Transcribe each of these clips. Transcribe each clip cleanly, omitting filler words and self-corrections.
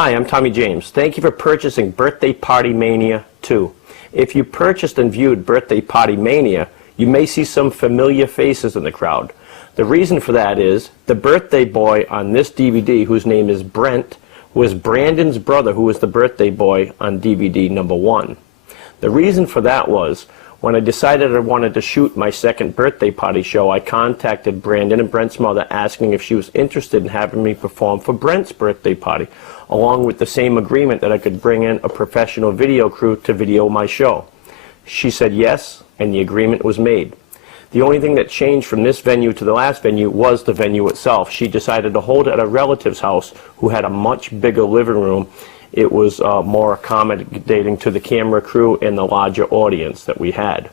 Hi, I'm Tommy James. Thank you for purchasing Birthday Party Mania 2. If you purchased and viewed Birthday Party Mania, you may see some familiar faces in the crowd. The reason for that is the birthday boy on this DVD, whose name is Brent, was Brandon's brother, who was the birthday boy on DVD number 1. The reason for that was, when I decided I wanted to shoot my second birthday party show, I contacted Brandon and Brent's mother asking if she was interested in having me perform for Brent's birthday party, along with the same agreement that I could bring in a professional video crew to video my show. She said yes, and the agreement was made. The only thing that changed from this venue to the last venue was the venue itself. She decided to hold it at a relative's house who had a much bigger living room. It was more accommodating to the camera crew and the larger audience that we had.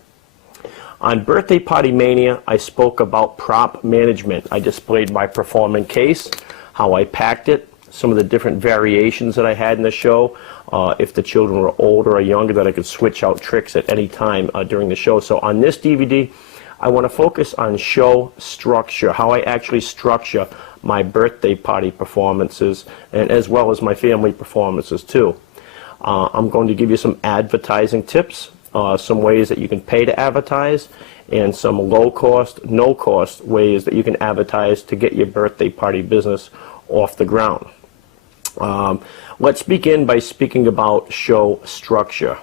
On Birthday Party Mania, I spoke about prop management. I displayed my performing case, how I packed it, some of the different variations that I had in the show. If the children were older or younger, that I could switch out tricks at any time during the show. So on this DVD, I want to focus on show structure, how I actually structure my birthday party performances, and as well as my family performances too. I'm going to give you some advertising tips, some ways that you can pay to advertise, and some low-cost, no-cost ways that you can advertise to get your birthday party business off the ground. Let's begin by speaking about show structure.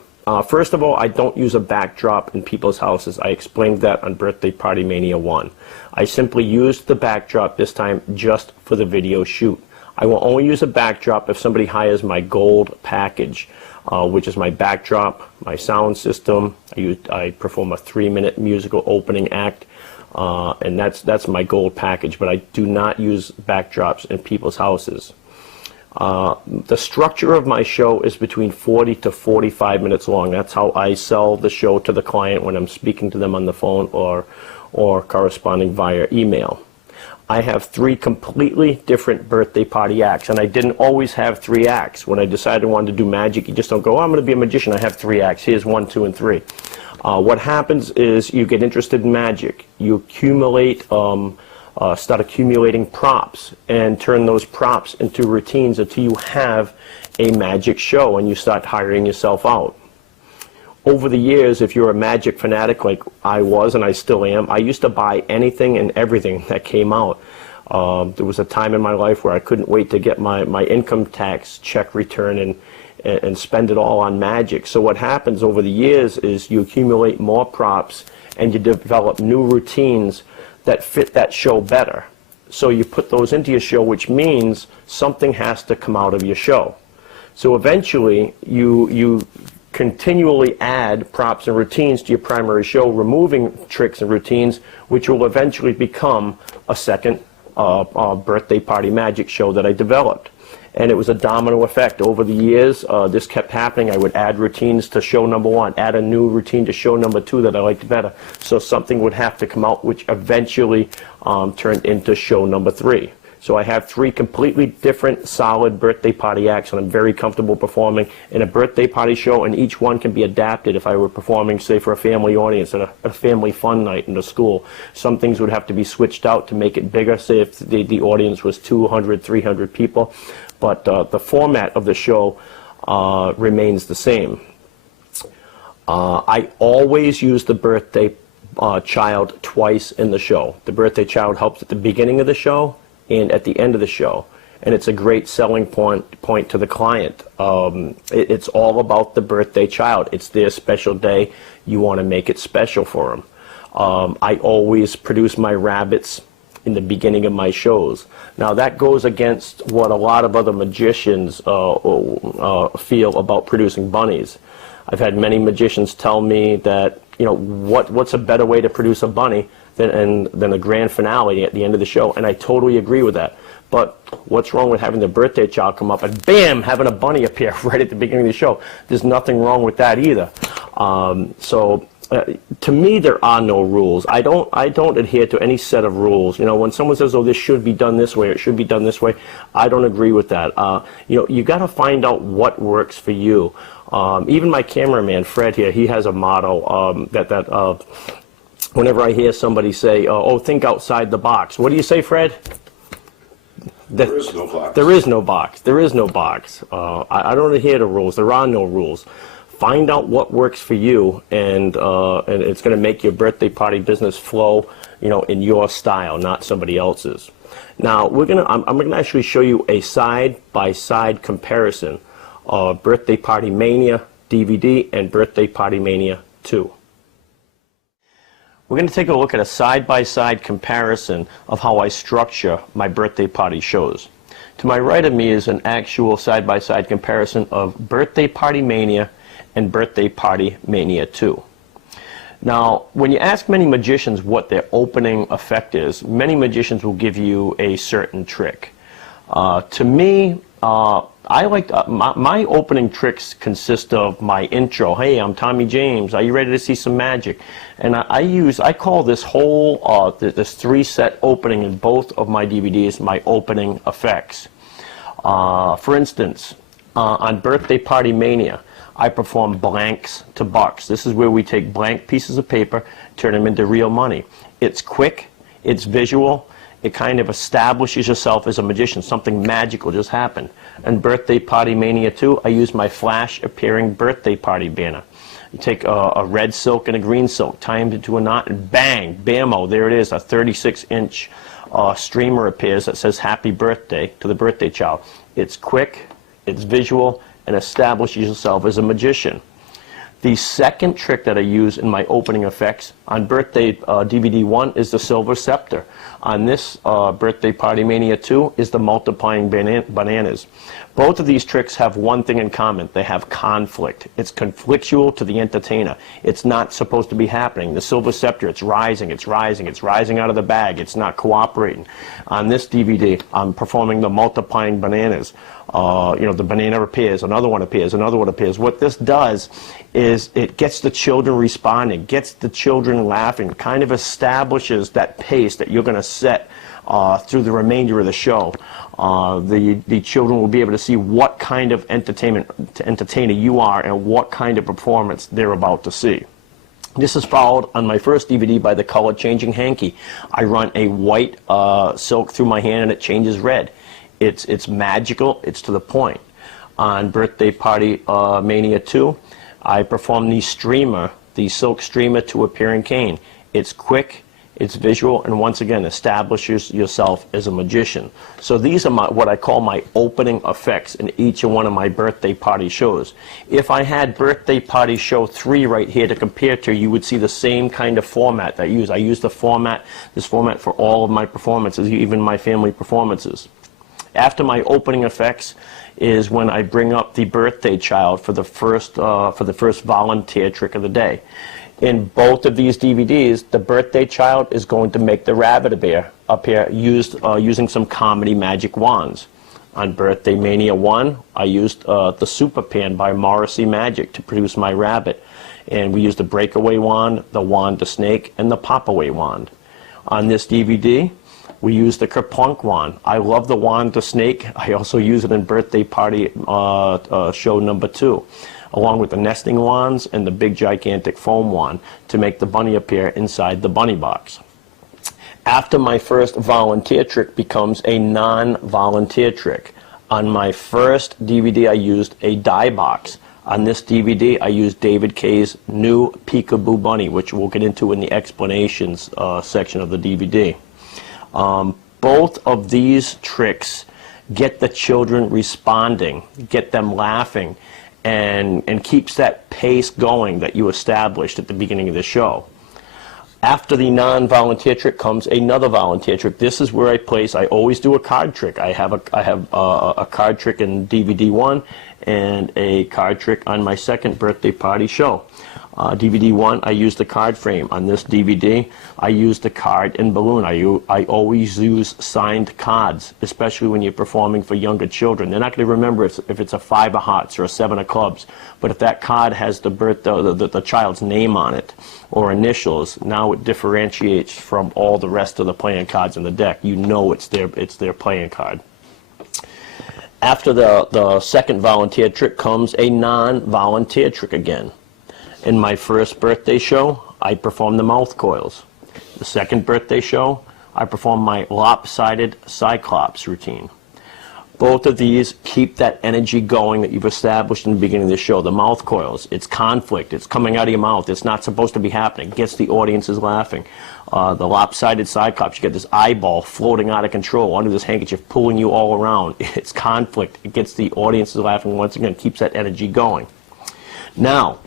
First of all, I don't use a backdrop in people's houses. I explained that on Birthday Party Mania 1. I simply used the backdrop this time just for the video shoot. I will only use a backdrop if somebody hires my gold package, which is my backdrop, my sound system. I perform a 3-minute musical opening act, and that's my gold package, but I do not use backdrops in people's houses. The structure of my show is between 40 to 45 minutes long. That's how I sell the show to the client when I'm speaking to them on the phone or corresponding via email. I have 3 completely different birthday party acts, and I didn't always have 3 acts. When I decided I wanted to do magic, you just don't go, oh, I'm going to be a magician, I have 3 acts. Here's 1, 2, and 3. What happens is you get interested in magic. You accumulate start accumulating props and turn those props into routines until you have a magic show and you start hiring yourself out. Over the years, if you're a magic fanatic like I was and I still am, I used to buy anything and everything that came out. There was a time in my life where I couldn't wait to get my income tax check return and spend it all on magic. So what happens over the years is you accumulate more props and you develop new routines that fit that show better. So you put those into your show, which means something has to come out of your show. So eventually you continually add props and routines to your primary show, removing tricks and routines, which will eventually become a second birthday party magic show that I developed. And it was a domino effect. Over the years, this kept happening. I would add routines to show number 1, add a new routine to show number 2 that I liked better. So something would have to come out, which eventually turned into show number 3. So I have 3 completely different, solid birthday party acts, and I'm very comfortable performing in a birthday party show, and each one can be adapted if I were performing, say, for a family audience at a family fun night in the school. Some things would have to be switched out to make it bigger, say if the audience was 200, 300 people. But the format of the show remains the same. I always use the birthday child twice in the show. The birthday child helps at the beginning of the show and at the end of the show. And it's a great selling point to the client. It's all about the birthday child. It's their special day. You want to make it special for them. I always produce my rabbits in the beginning of my shows. Now that goes against what a lot of other magicians feel about producing bunnies. I've had many magicians tell me that, you know, what's a better way to produce a bunny than a grand finale at the end of the show, and I totally agree with that. But what's wrong with having the birthday child come up and bam, having a bunny appear right at the beginning of the show? There's nothing wrong with that either. To me, there are no rules. I don't adhere to any set of rules. You know, when someone says, "Oh, this should be done this way," or "It should be done this way," I don't agree with that. You know, you got to find out what works for you. Even my cameraman Fred here, he has a motto that whenever I hear somebody say, "Oh, think outside the box," what do you say, Fred? There is no box. There is no box. There is no box. I don't adhere to rules. There are no rules. Find out what works for you, and it's going to make your birthday party business flow, in your style, not somebody else's. Now I'm gonna actually show you a side-by-side comparison of Birthday Party Mania DVD and Birthday Party Mania 2. We're going to take a look at a side-by-side comparison of how I structure my birthday party shows. To my right of me is an actual side-by-side comparison of Birthday Party Mania and Birthday Party Mania 2. Now, when you ask many magicians what their opening effect is, many magicians will give you a certain trick. To me, I like my opening tricks consist of my intro. Hey, I'm Tommy James. Are you ready to see some magic? And I call this whole this 3-set opening in both of my DVDs my opening effects. For instance, on Birthday Party Mania, I perform blanks to bucks. This is where we take blank pieces of paper, turn them into real money. It's quick, it's visual, it kind of establishes yourself as a magician. Something magical just happened. And Birthday Party Mania 2, I use my flash appearing birthday party banner. You take a red silk and a green silk, tie them into a knot, and bang, bammo, there it is, a 36-inch streamer appears that says happy birthday to the birthday child. It's quick, it's visual, and establishes yourself as a magician. The second trick that I use in my opening effects on Birthday DVD 1 is the Silver Scepter. On this Birthday Party Mania 2 is the Multiplying Bananas. Both of these tricks have one thing in common. They have conflict. It's conflictual to the entertainer. It's not supposed to be happening. The Silver Scepter, it's rising, it's rising, it's rising out of the bag. It's not cooperating. On this DVD, I'm performing the Multiplying Bananas. The banana appears, another one appears, another one appears. What this does is it gets the children responding, gets the children laughing, kind of establishes that pace that you're going to set through the remainder of the show. The children will be able to see what kind of entertainer you are and what kind of performance they're about to see. This is followed on my first DVD by the color changing hanky. I run a white silk through my hand and it changes red. It's magical, it's to the point. On Birthday Party Mania 2, I perform the silk streamer to appearing cane. It's quick, it's visual, and once again establishes yourself as a magician. So these are what I call my opening effects in each one of my birthday party shows. If I had Birthday Party Show 3 right here to compare to, you would see the same kind of format that I use. I use this format for all of my performances, even my family performances. After my opening effects is when I bring up the birthday child for the first volunteer trick of the day. In both of these DVDs, the birthday child is going to make the rabbit appear using some comedy magic wands. On Birthday Mania 1, I used the Super Pan by Morrissey Magic to produce my rabbit. And we used the breakaway wand, the wand to snake, and the pop-away wand. On this DVD, we use the Kerplunk wand. I love the wand to snake. I also use it in Birthday Party show number 2, along with the nesting wands and the big gigantic foam wand to make the bunny appear inside the bunny box. After my first volunteer trick becomes a non-volunteer trick. On my first DVD, I used a die box. On this DVD, I used David Kay's new Peekaboo Bunny, which we'll get into in the explanations section of the DVD. Both of these tricks get the children responding, get them laughing, and keeps that pace going that you established at the beginning of the show. After the non-volunteer trick comes another volunteer trick. This is where I always do a card trick. I have a card trick in DVD 1 and a card trick on my second birthday party show. DVD 1, I use the card frame. On this DVD, I use the card and balloon. I always use signed cards, especially when you're performing for younger children. They're not going to remember if it's a 5 of hearts or a 7 of clubs, but if that card has the child's name on it or initials, now it differentiates from all the rest of the playing cards in the deck. You know it's their playing card. After the second volunteer trick comes a non-volunteer trick again. In my first birthday show, I performed the mouth coils. The second birthday show, I performed my lopsided cyclops routine. Both of these keep that energy going that you've established in the beginning of the show. The mouth coils, it's conflict, it's coming out of your mouth, it's not supposed to be happening, it gets the audiences laughing. The lopsided cyclops, you get this eyeball floating out of control under this handkerchief, pulling you all around. It's conflict, it gets the audiences laughing, once again, keeps that energy going. Now,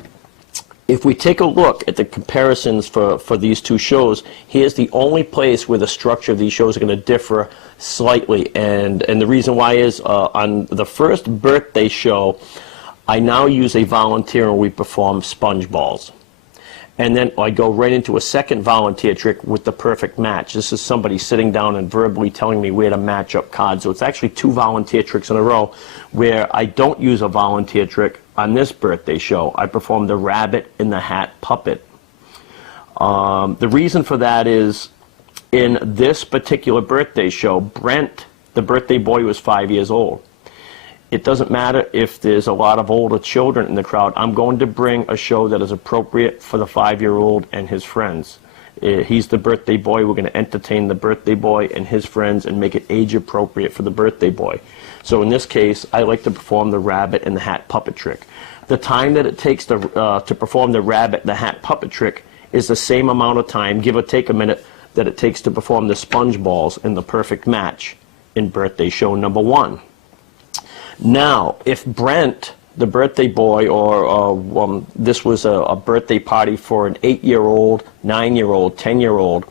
if we take a look at the comparisons for these two shows, here's the only place where the structure of these shows are going to differ slightly. And the reason why is on the first birthday show, I now use a volunteer and we perform sponge balls. And then I go right into a second volunteer trick with the perfect match. This is somebody sitting down and verbally telling me where to match up cards. So it's actually two volunteer tricks in a row where I don't use a volunteer trick. On this birthday show, I performed the rabbit in the hat puppet. The reason for that is, in this particular birthday show, Brent, the birthday boy, was 5 years old. It doesn't matter if there's a lot of older children in the crowd. I'm going to bring a show that is appropriate for the 5-year-old and his friends. He's the birthday boy. We're going to entertain the birthday boy and his friends and make it age appropriate for the birthday boy. So in this case, I like to perform the rabbit in the hat puppet trick. The time that it takes to perform the rabbit in the hat puppet trick is the same amount of time, give or take a minute, that it takes to perform the sponge balls in the perfect match in birthday show number 1. Now, if Brent, the birthday boy, or this was a birthday party for an 8-year-old, 9-year-old, 10-year-old,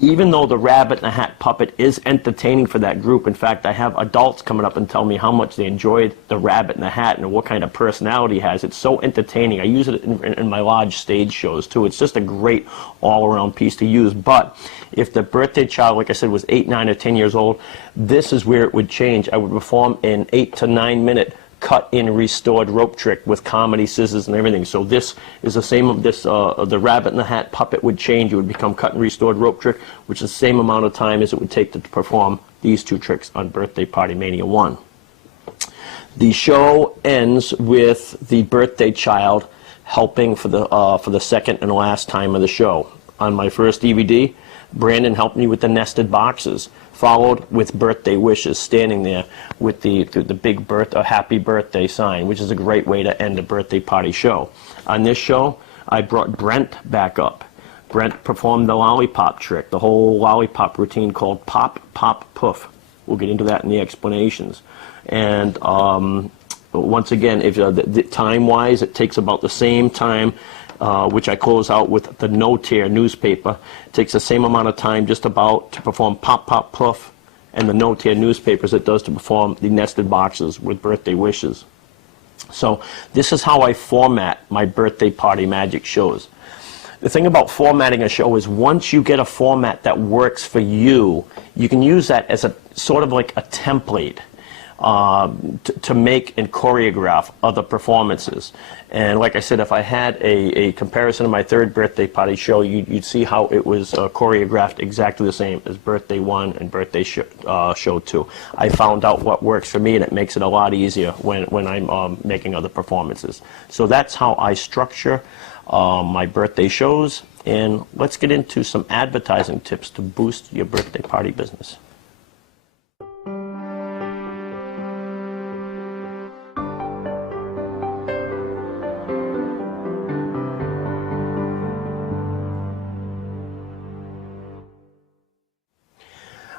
even though the rabbit in the hat puppet is entertaining for that group, in fact, I have adults coming up and tell me how much they enjoyed the rabbit in the hat and what kind of personality he has. It's so entertaining. I use it in my large stage shows too. It's just a great all-around piece to use. But if the birthday child, like I said, was 8, 9, or 10 years old, this is where it would change. I would perform an 8 to 9 minute cut-in restored rope trick with comedy scissors and everything. So this is the same of this, the rabbit in the hat puppet would change. It would become cut and restored rope trick, which is the same amount of time as it would take to perform these two tricks on Birthday Party Mania 1. The show ends with the birthday child helping for the second and last time of the show. On my first DVD, Brandon helped me with the nested boxes, followed with birthday wishes, standing there with the big happy birthday sign, which is a great way to end a birthday party show. On this show, I brought Brent back up. Brent performed the lollipop trick, the whole lollipop routine called Pop, Pop, Poof. We'll get into that in the explanations. And once again, if time-wise, it takes about the same time, which I close out with the no-tear newspaper. It takes the same amount of time just about to perform Pop, Pop, Puff and the no-tear newspaper as it does to perform the nested boxes with birthday wishes. So this is how I format my birthday party magic shows. The thing about formatting a show is once you get a format that works for you, you can use that as a sort of like a template to make and choreograph other performances. And like I said, if I had a comparison of my third birthday party show, you'd see how it was choreographed exactly the same as birthday 1 and birthday show 2. I found out what works for me, and it makes it a lot easier when I'm making other performances. So that's how I structure my birthday shows. And let's get into some advertising tips to boost your birthday party business.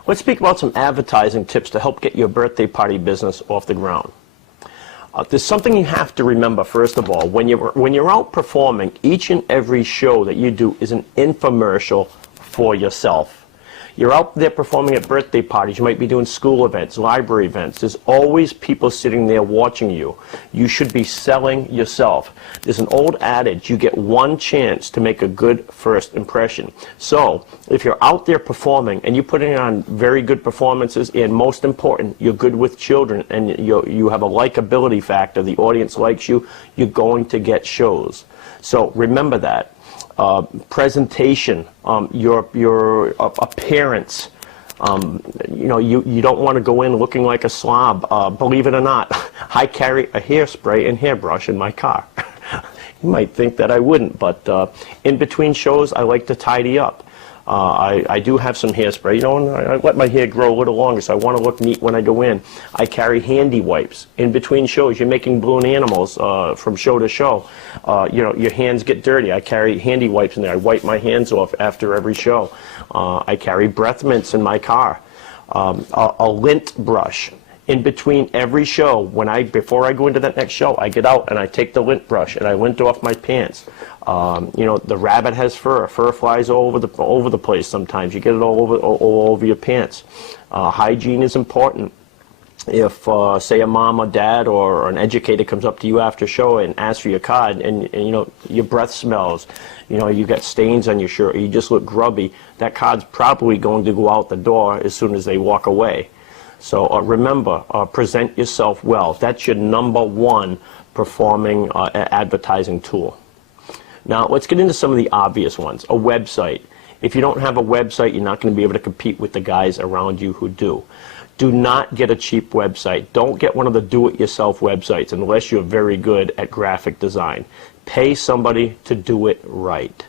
Let's speak about some advertising tips to help get your birthday party business off the ground. There's something you have to remember, first of all. When you're out performing, each and every show that you do is an infomercial for yourself. You're out there performing at birthday parties. You might be doing school events, library events. There's always people sitting there watching you. You should be selling yourself. There's an old adage, you get one chance to make a good first impression. So if you're out there performing and you're putting on very good performances, and most important, you're good with children and you have a likability factor, the audience likes you, you're going to get shows. So remember that. Presentation, your appearance. You don't want to go in looking like a slob. Believe it or not, I carry a hairspray and hairbrush in my car. You might think that I wouldn't, but in between shows, I like to tidy up. I do have some hairspray, you know, and I let my hair grow a little longer, so I want to look neat when I go in. I carry handy wipes. In between shows, you're making balloon animals from show to show. You know, your hands get dirty. I carry handy wipes in there. I wipe my hands off after every show. I carry breath mints in my car. A lint brush. In between every show, before I go into that next show, I get out and I take the lint brush and I lint off my pants. You know, the rabbit has fur. Fur flies all over the place sometimes. You get it all over your pants. Hygiene is important. If, say, a mom or dad or an educator comes up to you after show and asks for your card, and you know, your breath smells, you know, you got stains on your shirt, or you just look grubby, that card's probably going to go out the door as soon as they walk away. So remember, present yourself well. That's your number one performing advertising tool. Now, let's get into some of the obvious ones. A website. If you don't have a website, you're not going to be able to compete with the guys around you who do. Do not get a cheap website. Don't get one of the do-it-yourself websites unless you're very good at graphic design. Pay somebody to do it right.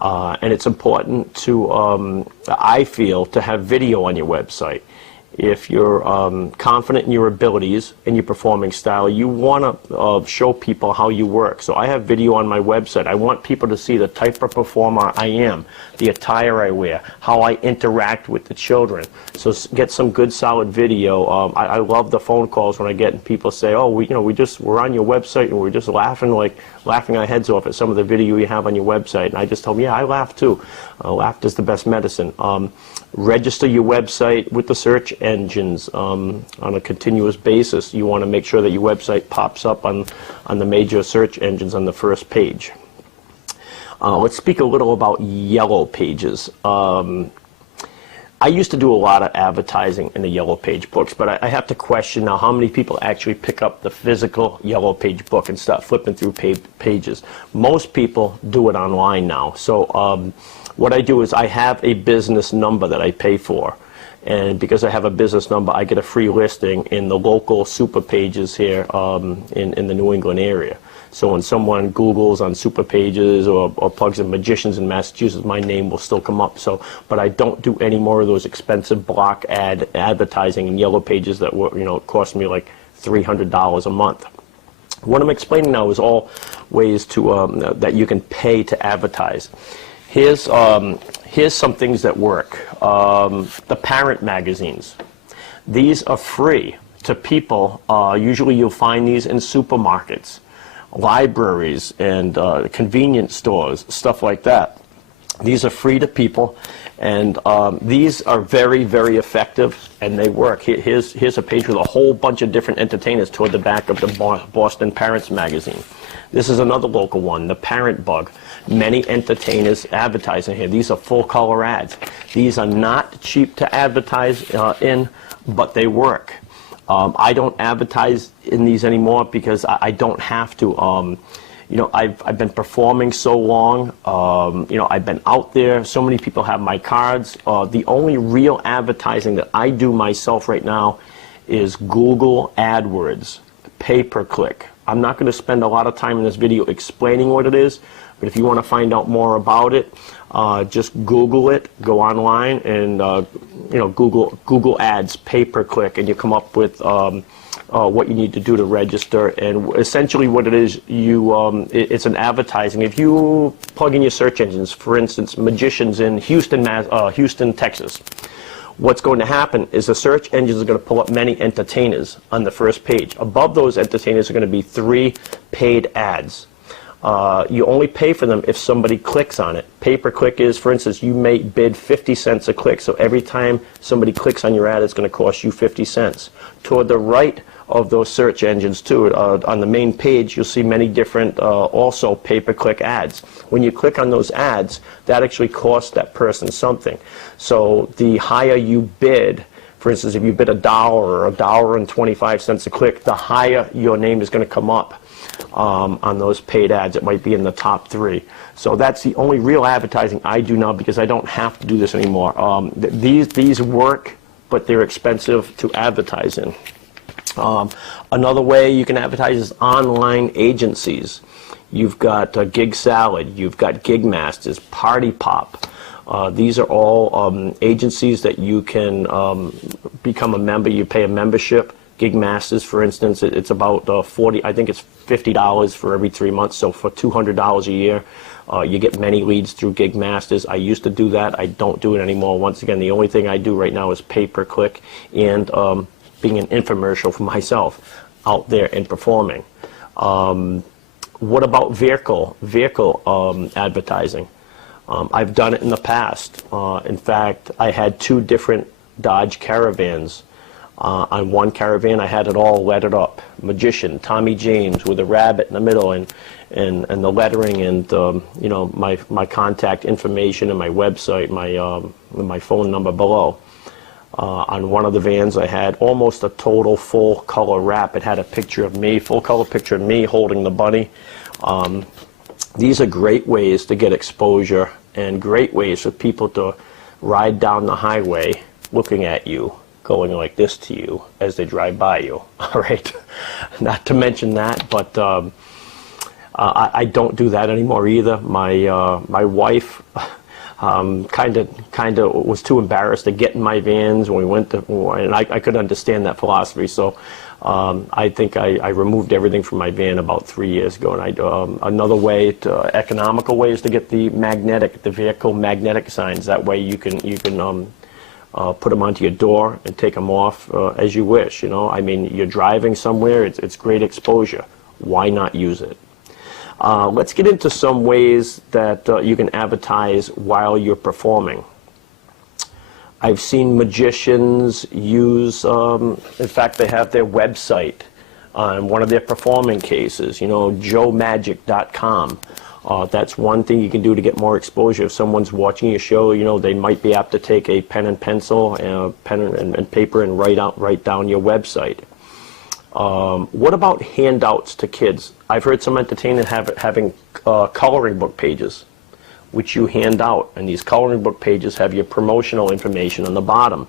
And it's important to, I feel, to have video on your website. If you're confident in your abilities and your performing style, you want to show people how you work. So I have video on my website. I want people to see the type of performer I am, the attire I wear, how I interact with the children. So get some good, solid video. I love the phone calls when I get and people say, "Oh, we're on your website and we're just laughing our heads off at some of the video you have on your website." And I just tell them, "Yeah, I laugh too. Laughter's the best medicine." Register your website with the search engines on a continuous basis. You want to make sure that your website pops up on the major search engines on the first page. Let's speak a little about yellow pages. I used to do a lot of advertising in the yellow page books, but I have to question now how many people actually pick up the physical yellow page book and start flipping through pages. Most people do it online now. So what I do is I have a business number that I pay for. And because I have a business number, I get a free listing in the local super pages here in the New England area. So when someone Googles on super pages or plugs in magicians in Massachusetts, my name will still come up. So, but I don't do any more of those expensive block advertising in yellow pages that cost me like $300 a month. What I'm explaining now is all ways to that you can pay to advertise. Here's some things that work. The parent magazines. These are free to people. Usually you'll find these in supermarkets, libraries, and convenience stores, stuff like that. These are free to people, and these are very, very effective, and they work. Here's a page with a whole bunch of different entertainers toward the back of the Boston Parents magazine. This is another local one, the Parent Bug. Many entertainers advertising here. These are full-color ads. These are not cheap to advertise in, but they work. I don't advertise in these anymore because I don't have to. I've been performing so long. I've been out there. So many people have my cards. The only real advertising that I do myself right now is Google AdWords, pay-per-click. I'm not going to spend a lot of time in this video explaining what it is, but if you want to find out more about it, just Google it, go online, and Google Ads, pay-per-click, and you come up with what you need to do to register. And essentially what it is, it's an advertising. If you plug in your search engines, for instance, magicians in Houston, Texas, what's going to happen is the search engines are going to pull up many entertainers on the first page. Above those entertainers are going to be 3 paid ads. You only pay for them if somebody clicks on it. Pay-per-click is, for instance, you may bid 50 cents a click, so every time somebody clicks on your ad, it's going to cost you 50 cents. Toward the right of those search engines, too, on the main page, you'll see many different also pay-per-click ads. When you click on those ads, that actually costs that person something. So the higher you bid, for instance, if you bid $1 or $1.25 a click, the higher your name is going to come up on those paid ads. It might be in the top 3. So that's the only real advertising I do now because I don't have to do this anymore. These work, but they're expensive to advertise in. Another way you can advertise is online agencies. You've got Gig Salad, you've got Gig Masters, Party Pop. These are all agencies that you can become a member. You pay a membership. Gig Masters, for instance, it's about I think it's $50 for every 3 months. So for $200 a year, you get many leads through Gig Masters. I used to do that. I don't do it anymore. Once again, the only thing I do right now is pay-per-click and being an infomercial for myself out there and performing. What about vehicle advertising? I've done it in the past. In fact, I had 2 different Dodge Caravans. On one Caravan, I had it all lettered up. Magician, Tommy James, with a rabbit in the middle, and the lettering, and you know, my contact information and my website, my phone number below. On one of the vans, I had almost a total full color wrap. It had a picture of me, full color picture of me holding the bunny. These are great ways to get exposure, and great ways for people to ride down the highway looking at you, going like this to you as they drive by you. All right, not to mention that, but I don't do that anymore either. My wife kind of was too embarrassed to get in my vans when we went to, and I could understand that philosophy. So I think I removed everything from my van about 3 years ago. And another way, economical way, is to get the vehicle magnetic signs. That way you can put them onto your door and take them off as you wish. You know, I mean, you're driving somewhere, it's great exposure. Why not use it? Let's get into some ways that you can advertise while you're performing. I've seen magicians use, in fact, they have their website on one of their performing cases, you know, joemagic.com. That's one thing you can do to get more exposure. If someone's watching your show, you know, they might be apt to take a pen and pencil, pen and paper, and write down your website. What about handouts to kids? I've heard some entertainers having coloring book pages, which you hand out, and these coloring book pages have your promotional information on the bottom.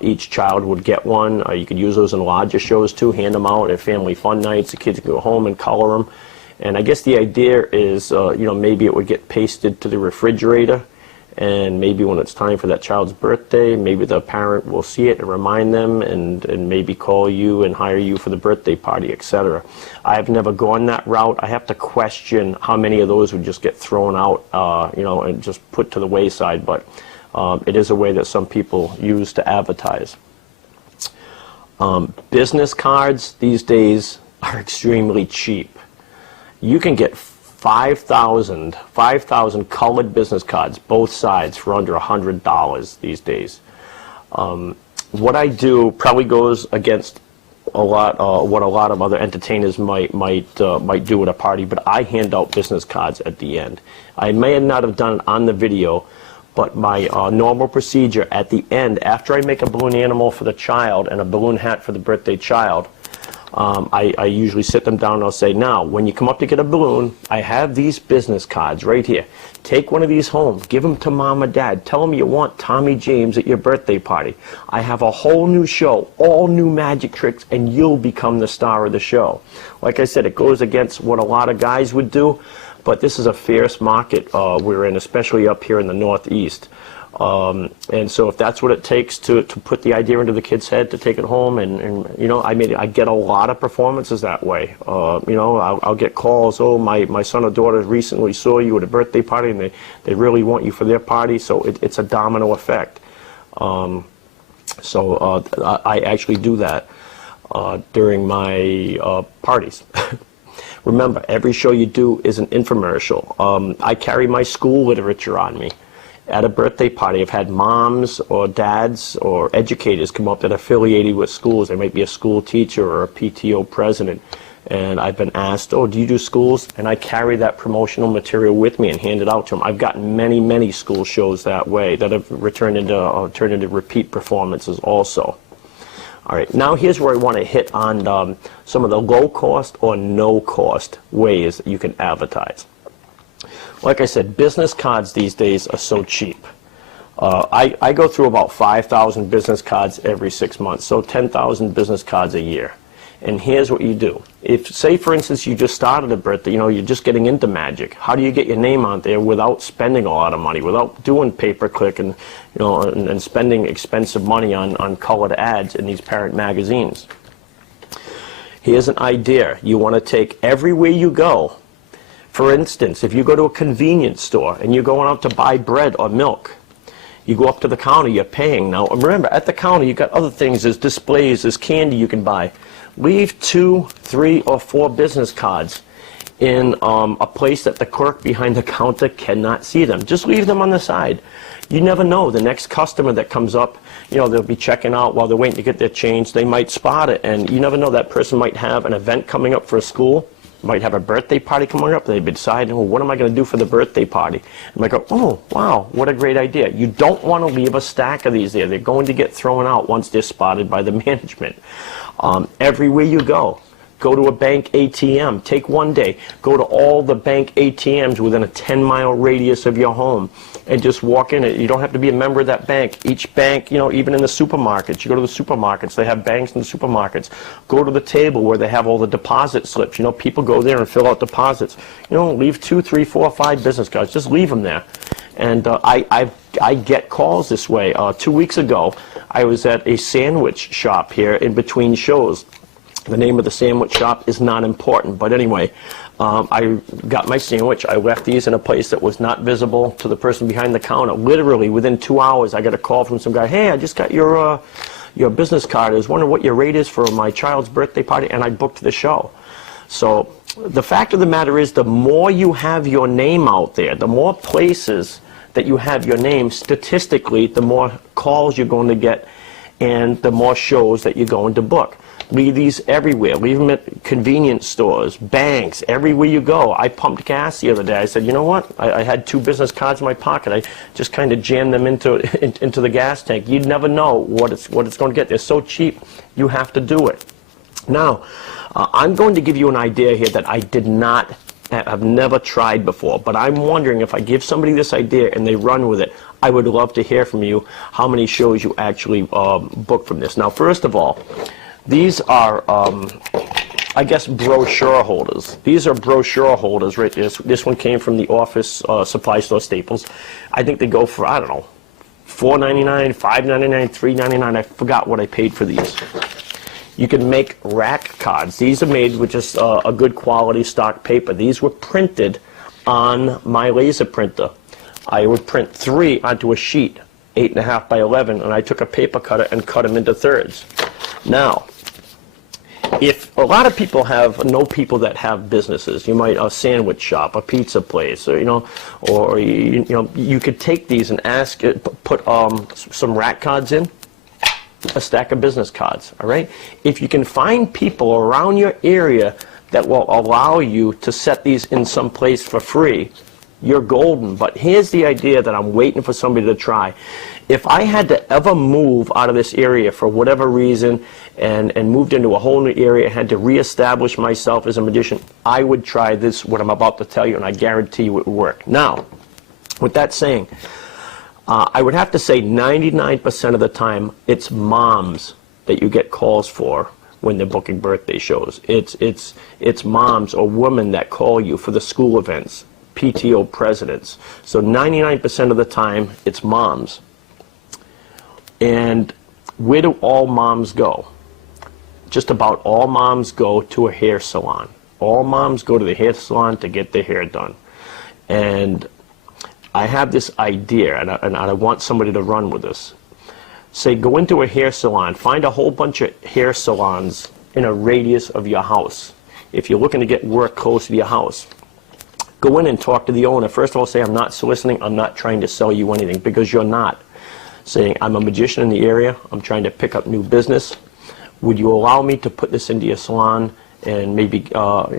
Each child would get one. You could use those in larger shows too, hand them out at family fun nights. The kids can go home and color them. And I guess the idea is, you know, maybe it would get pasted to the refrigerator, and maybe when it's time for that child's birthday, maybe the parent will see it and remind them, and maybe call you and hire you for the birthday party, etc. I've never gone that route. I have to question how many of those would just get thrown out, you know, and just put to the wayside, but it is a way that some people use to advertise. Business cards these days are extremely cheap. You can get 5,000 colored business cards, both sides, for under $100 these days. What I do probably goes against a lot what a lot of other entertainers might do at a party, but I hand out business cards at the end. I may not have done it on the video, but my normal procedure at the end, after I make a balloon animal for the child and a balloon hat for the birthday child, I usually sit them down and I'll say, now, when you come up to get a balloon, I have these business cards right here. Take one of these home. Give them to mom or dad. Tell them you want Tommy James at your birthday party. I have a whole new show, all new magic tricks, and you'll become the star of the show. Like I said, it goes against what a lot of guys would do, but this is a fierce market we're in, especially up here in the Northeast. And so if that's what it takes to put the idea into the kid's head, to take it home, and you know, I mean, I get a lot of performances that way. You know, I'll get calls, oh, my son or daughter recently saw you at a birthday party, and they really want you for their party, so it's a domino effect. So I actually do that during my parties. Remember, every show you do is an infomercial. I carry my school literature on me. At a birthday party, I've had moms or dads or educators come up that are affiliated with schools. They might be a school teacher or a PTO president. And I've been asked, oh, do you do schools? And I carry that promotional material with me and hand it out to them. I've gotten many, many school shows that way that have turned into repeat performances also. All right, now here's where I want to hit on some of the low-cost or no-cost ways that you can advertise. Like I said, business cards these days are so cheap. I go through about 5,000 business cards every 6 months, so 10,000 business cards a year. And here's what you do. If, say, for instance, you just started a birthday, you're just getting into magic. How do you get your name out there without spending a lot of money, without doing pay-per-click and, and spending expensive money on colored ads in these parent magazines? Here's an idea. You want to take everywhere you go. For instance, if you go to a convenience store and you're going out to buy bread or milk, you go up to the counter, you're paying. Now, remember, at the counter, you've got other things. There's displays, there's candy you can buy. Leave 2, 3, or 4 business cards in a place that the clerk behind the counter cannot see them. Just leave them on the side. You never know. The next customer that comes up, they'll be checking out while they're waiting to get their change. They might spot it, and you never know. That person might have an event coming up for a school, might have a birthday party coming up. They've decided, well, what am I going to do for the birthday party? And I go, oh, wow, what a great idea. You don't want to leave a stack of these there. They're going to get thrown out once they're spotted by the management. Everywhere you go to a bank ATM. Take one day. Go to all the bank ATMs within a 10-mile radius of your home and just walk in it. You don't have to be a member of that bank. Each bank, even in the supermarkets. You go to the supermarkets. They have banks in the supermarkets. Go to the table where they have all the deposit slips. People go there and fill out deposits. Leave 2, 3, 4, 5 business cards. Just leave them there. And I get calls this way. 2 weeks ago, I was at a sandwich shop here in between shows. The name of the sandwich shop is not important, but anyway, I got my sandwich. I left these in a place that was not visible to the person behind the counter. Literally, within 2 hours, I got a call from some guy. Hey, I just got your business card. I was wondering what your rate is for my child's birthday party, and I booked the show. So the fact of the matter is, the more you have your name out there, the more places that you have your name, statistically, the more calls you're going to get and the more shows that you're going to book. Leave these everywhere. Leave them at convenience stores, banks, everywhere you go. I pumped gas the other day. I said, you know what? I had 2 business cards in my pocket. I just kind of jammed them into the gas tank. You never know what it's going to get. They're so cheap, you have to do it. Now, I'm going to give you an idea here that I've never tried before, but I'm wondering if I give somebody this idea and they run with it, I would love to hear from you how many shows you actually book from this. Now, first of all, these are, I guess, brochure holders. These are brochure holders right there. This one came from the office supply store Staples. I think they go for, I don't know, $4.99, $5.99, $3.99. I forgot what I paid for these. You can make rack cards. These are made with just a good quality stock paper. These were printed on my laser printer. I would print 3 onto a sheet, 8.5 by 11, and I took a paper cutter and cut them into thirds. Now, if a lot of people know people that have businesses, you might a sandwich shop, a pizza place, or you could take these and put some rack cards in, a stack of business cards. All right. If you can find people around your area that will allow you to set these in some place for free, you're golden. But here's the idea that I'm waiting for somebody to try. If I had to ever move out of this area for whatever reason and moved into a whole new area and had to reestablish myself as a magician, I would try this, what I'm about to tell you, and I guarantee you it would work. Now, with that saying, I would have to say 99% of the time it's moms that you get calls for when they're booking birthday shows. It's moms or women that call you for the school events, PTO presidents. So 99% of the time it's moms. And where do all moms go? Just about all moms go to a hair salon. All moms go to the hair salon to get their hair done. And I have this idea, and I want somebody to run with this. Say, go into a hair salon, find a whole bunch of hair salons in a radius of your house. If you're looking to get work close to your house, go in and talk to the owner. First of all, say, I'm not soliciting, I'm not trying to sell you anything, because you're not. Saying, I'm a magician in the area, I'm trying to pick up new business. Would you allow me to put this into your salon and maybe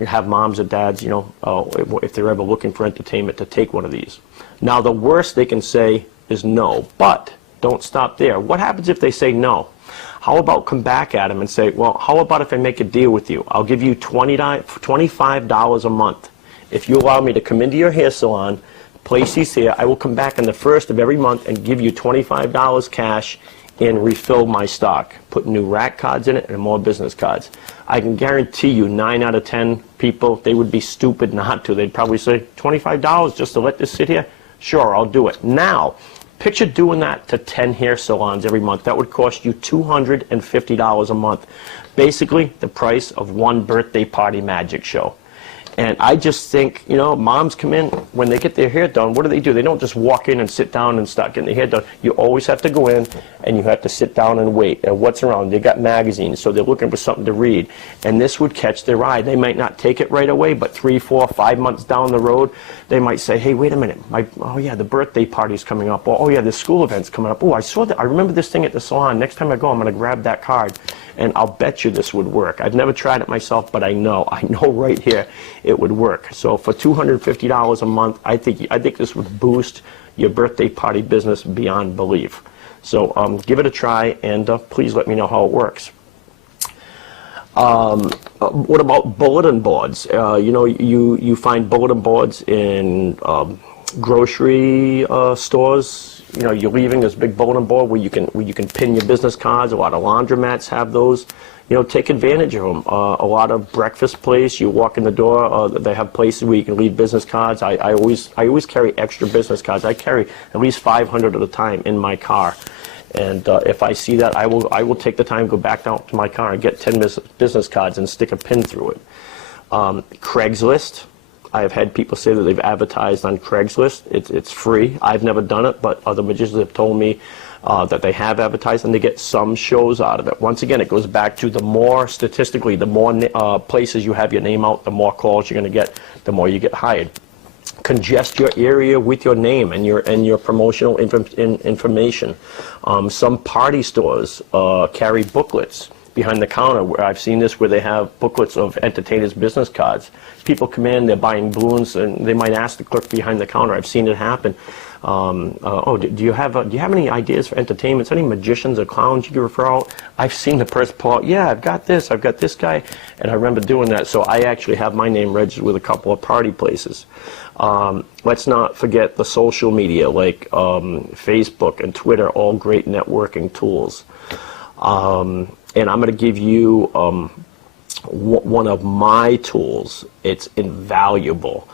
have moms or dads, if they're ever looking for entertainment, to take one of these? Now, the worst they can say is no, but don't stop there. What happens if they say no? How about come back at them and say, well, how about if I make a deal with you? I'll give you $25 a month. If you allow me to come into your hair salon, place these here, I will come back on the 1st of every month and give you $25 cash and refill my stock, put new rack cards in it and more business cards. I can guarantee you 9 out of 10 people, they would be stupid not to. They'd probably say, $25 just to let this sit here? Sure, I'll do it. Now, picture doing that to 10 hair salons every month. That would cost you $250 a month. Basically, the price of one birthday party magic show. And I just think, you know, moms come in, when they get their hair done, what do? They don't just walk in and sit down and start getting their hair done. You always have to go in, and you have to sit down and wait. And what's around? They got magazines, so they're looking for something to read. And this would catch their eye. They might not take it right away, but 3, 4, 5 months down the road, they might say, hey, wait a minute. Oh, yeah, the birthday party's coming up. Or, oh, yeah, the school event's coming up. Oh, I saw that. I remember this thing at the salon. Next time I go, I'm going to grab that card. And I'll bet you this would work. I've never tried it myself, but I know right here it would work. So for $250 a month, I think this would boost your birthday party business beyond belief. So give it a try, and please let me know how it works. What about bulletin boards? You know, you find bulletin boards in grocery stores. You know, you're leaving this big bulletin board where you can pin your business cards. A lot of laundromats have those. You know, take advantage of them. A lot of breakfast places, you walk in the door, they have places where you can leave business cards. I always carry extra business cards. I carry at least 500 at a time in my car. And if I see that, I will take the time, go back down to my car and get 10 business cards and stick a pin through it. Craigslist. I have had people say that they've advertised on Craigslist. It's free. I've never done it, but other magicians have told me that they have advertised and they get some shows out of it. Once again, it goes back to the more, statistically, the more places you have your name out, the more calls you're going to get, the more you get hired. Congest your area with your name and your promotional information. Some party stores carry booklets behind the counter, where I've seen this, where they have booklets of entertainers' business cards. People come in, they're buying balloons, and they might ask the clerk behind the counter. I've seen it happen. Do you have any ideas for entertainments? Any magicians or clowns you can refer out? I've seen the person pull out, yeah, I've got this guy, and I remember doing that. So I actually have my name registered with a couple of party places. Let's not forget the social media, like Facebook and Twitter, all great networking tools. And I'm going to give you one of my tools. It's invaluable.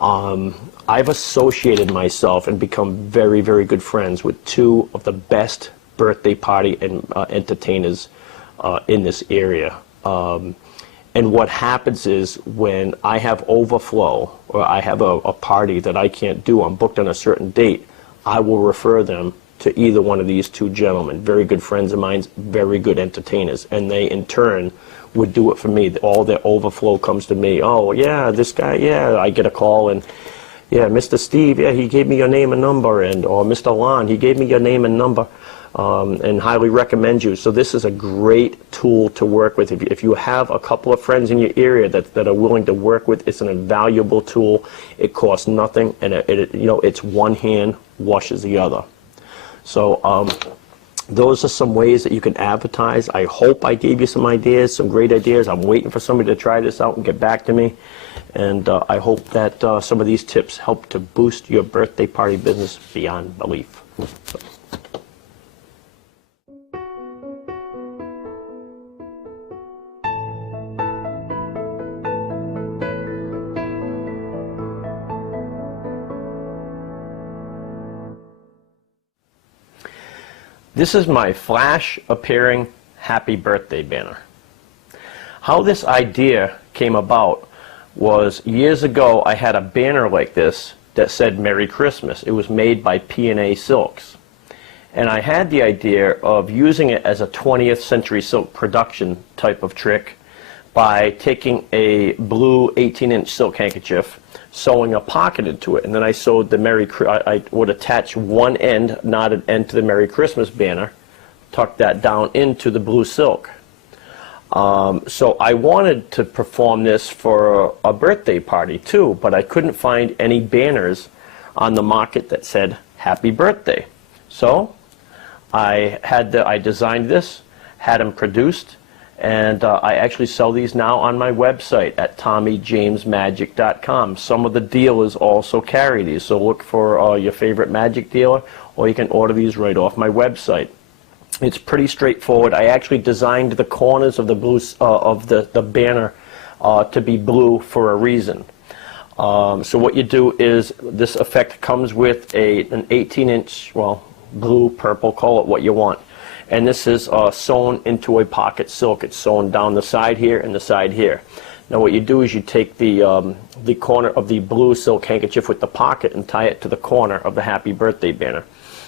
I've associated myself and become very, very good friends with 2 of the best birthday party and entertainers in this area. And what happens is, when I have overflow, or I have a party that I can't do, I'm booked on a certain date, I will refer them to either one of these 2 gentlemen, very good friends of mine, very good entertainers, and they in turn would do it for me. All their overflow comes to me. Oh yeah, this guy, yeah, I get a call, and yeah, Mr. Steve, yeah, he gave me your name and number, and or Mr. Lon, he gave me your name and number, and highly recommend you. So this is a great tool to work with. If you have a couple of friends in your area that are willing to work with, it's an invaluable tool. It costs nothing, and it's one hand washes the other. So those are some ways that you can advertise. I hope I gave you some ideas, some great ideas. I'm waiting for somebody to try this out and get back to me. And I hope that some of these tips help to boost your birthday party business beyond belief. This is my flash appearing happy birthday banner. How this idea came about was, years ago I had a banner like this that said Merry Christmas. It was made by P&A Silks. And I had the idea of using it as a 20th century silk production type of trick by taking a blue 18-inch silk handkerchief, sewing a pocket into it, and then I sewed the I would attach one end, knotted end, to the Merry Christmas banner, tuck that down into the blue silk. So I wanted to perform this for a birthday party too, but I couldn't find any banners on the market that said Happy Birthday. So I designed this, had them produced, and I actually sell these now on my website at TommyJamesMagic.com. Some of the dealers also carry these, so look for your favorite magic dealer, or you can order these right off my website. It's pretty straightforward. I actually designed the corners of the blue of the banner to be blue for a reason. So what you do is, this effect comes with an 18-inch, well, blue, purple, call it what you want. And this is sewn into a pocket silk. It's sewn down the side here and the side here. Now what you do is you take the corner of the blue silk handkerchief with the pocket and tie it to the corner of the Happy Birthday banner.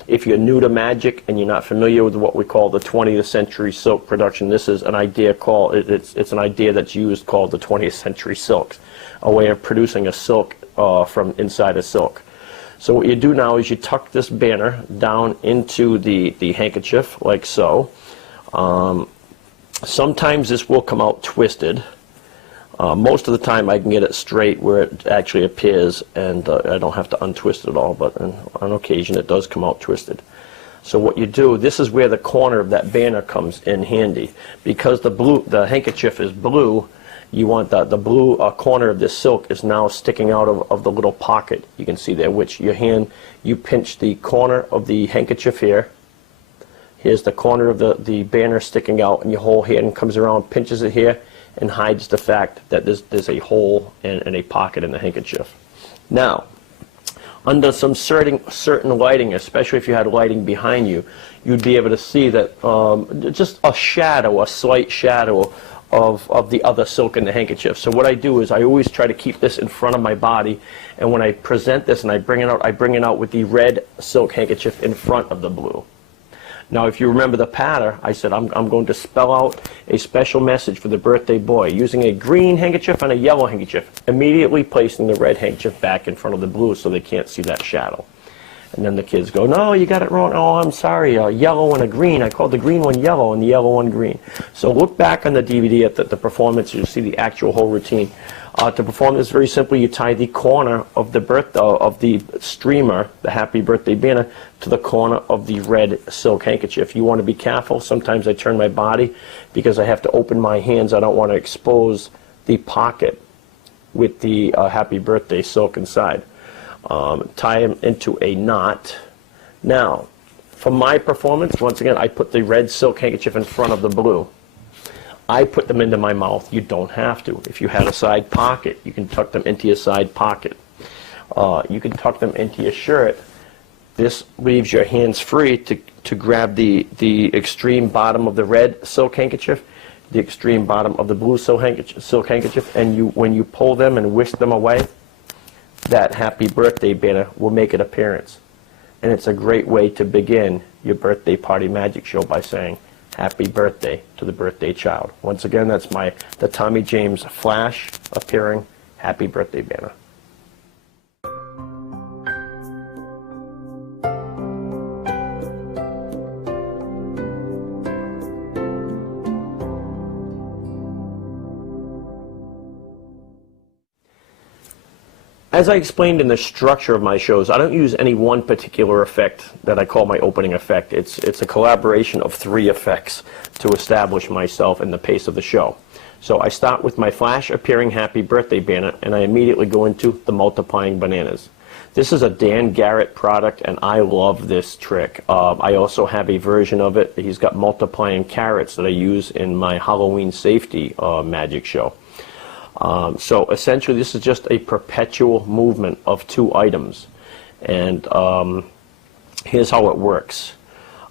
If you're new to magic and you're not familiar with what we call the 20th century silk production, this is an idea called, it's an idea that's used called the 20th century silks, a way of producing a silk from inside a silk. So what you do now is you tuck this banner down into the handkerchief like so. Sometimes this will come out twisted. Most of the time I can get it straight where it actually appears, and I don't have to untwist it all, but on occasion it does come out twisted. So what you do, this is where the corner of that banner comes in handy. Because the handkerchief is blue, you want the blue corner of this silk is now sticking out of the little pocket you can see there, which you pinch the corner of the handkerchief here. Here's the corner of the banner sticking out, and your whole hand comes around, pinches it here, and hides the fact that there's a hole and a pocket in the handkerchief. Now, under some certain lighting, especially if you had lighting behind you, you'd be able to see that just a shadow, a slight shadow of the other silk in the handkerchief. So what I do is I always try to keep this in front of my body, and when I present this and I bring it out with the red silk handkerchief in front of the blue. Now, if you remember the pattern, I said I'm going to spell out a special message for the birthday boy using a green handkerchief and a yellow handkerchief, immediately placing the red handkerchief back in front of the blue so they can't see that shadow. And then the kids go, no, you got it wrong. Oh, I'm sorry, a yellow and a green. I called the green one yellow and the yellow one green. So look back on the DVD at the performance. You'll see the actual whole routine. To perform this very simply, you tie the corner of the streamer, the Happy Birthday banner, to the corner of the red silk handkerchief. You want to be careful. Sometimes I turn my body because I have to open my hands. I don't want to expose the pocket with the Happy Birthday silk inside. Tie them into a knot. Now, for my performance, once again, I put the red silk handkerchief in front of the blue. I put them into my mouth. You don't have to. If you had a side pocket, you can tuck them into your side pocket. You can tuck them into your shirt. This leaves your hands free to grab the extreme bottom of the red silk handkerchief, the extreme bottom of the blue silk handkerchief, and when you pull them and whisk them away, that Happy Birthday banner will make an appearance. And it's a great way to begin your birthday party magic show by saying, Happy birthday to the birthday child. Once again, that's the Tommy James flash appearing Happy Birthday banner. As I explained in the structure of my shows, I don't use any one particular effect that I call my opening effect. It's a collaboration of 3 effects to establish myself in the pace of the show. So I start with my flash appearing Happy Birthday banner, and I immediately go into the multiplying bananas. This is a Dan Garrett product, and I love this trick. I also have a version of it. He's got multiplying carrots that I use in my Halloween safety magic show. So essentially this is just a perpetual movement of 2 items, and here's how it works.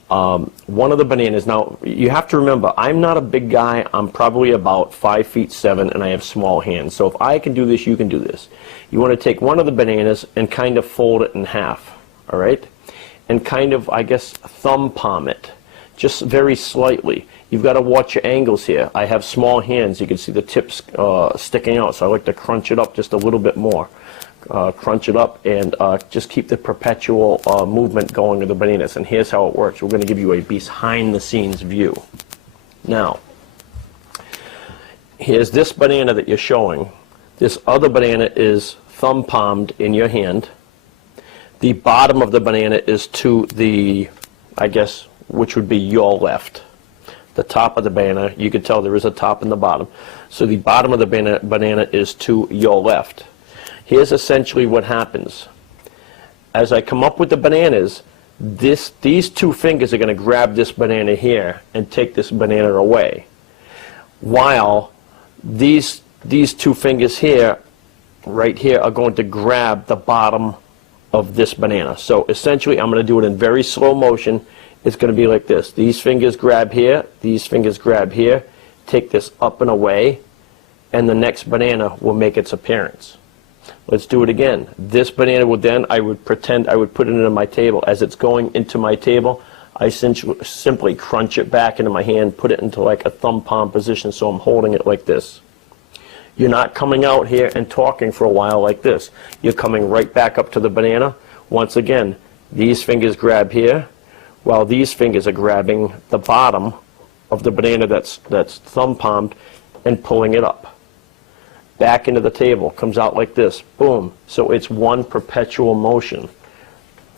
One of the bananas, now you have to remember, I'm not a big guy. I'm probably about 5'7", and I have small hands, so if I can do this, you can do this. You want to take one of the bananas and kind of fold it in half, all right, and kind of, I guess, thumb palm it just very slightly. You've got to watch your angles here. I have small hands. You can see the tips sticking out, so I like to crunch it up just a little bit more. Crunch it up and just keep the perpetual movement going of the bananas. And here's how it works. We're going to give you a behind-the-scenes view. Now, here's this banana that you're showing. This other banana is thumb-palmed in your hand. The bottom of the banana is to the, I guess, which would be your left. The top of the banana, you can tell there is a top and the bottom. So the bottom of the banana is to your left. Here's essentially what happens. As I come up with the bananas, these two fingers are going to grab this banana here and take this banana away, while these two fingers here, right here, are going to grab the bottom of this banana. So essentially, I'm going to do it in very slow motion. It's going to be like this. These fingers grab here, these fingers grab here, take this up and away, and the next banana will make its appearance. Let's do it again. This banana would then, I would pretend I would put it into my table. As it's going into my table, I simply crunch it back into my hand, put it into like a thumb palm position, so I'm holding it like this. You're not coming out here and talking for a while like this. You're coming right back up to the banana. Once again, these fingers grab here, while these fingers are grabbing the bottom of the banana that's thumb palmed and pulling it up. Back into the table, comes out like this, boom. So it's one perpetual motion.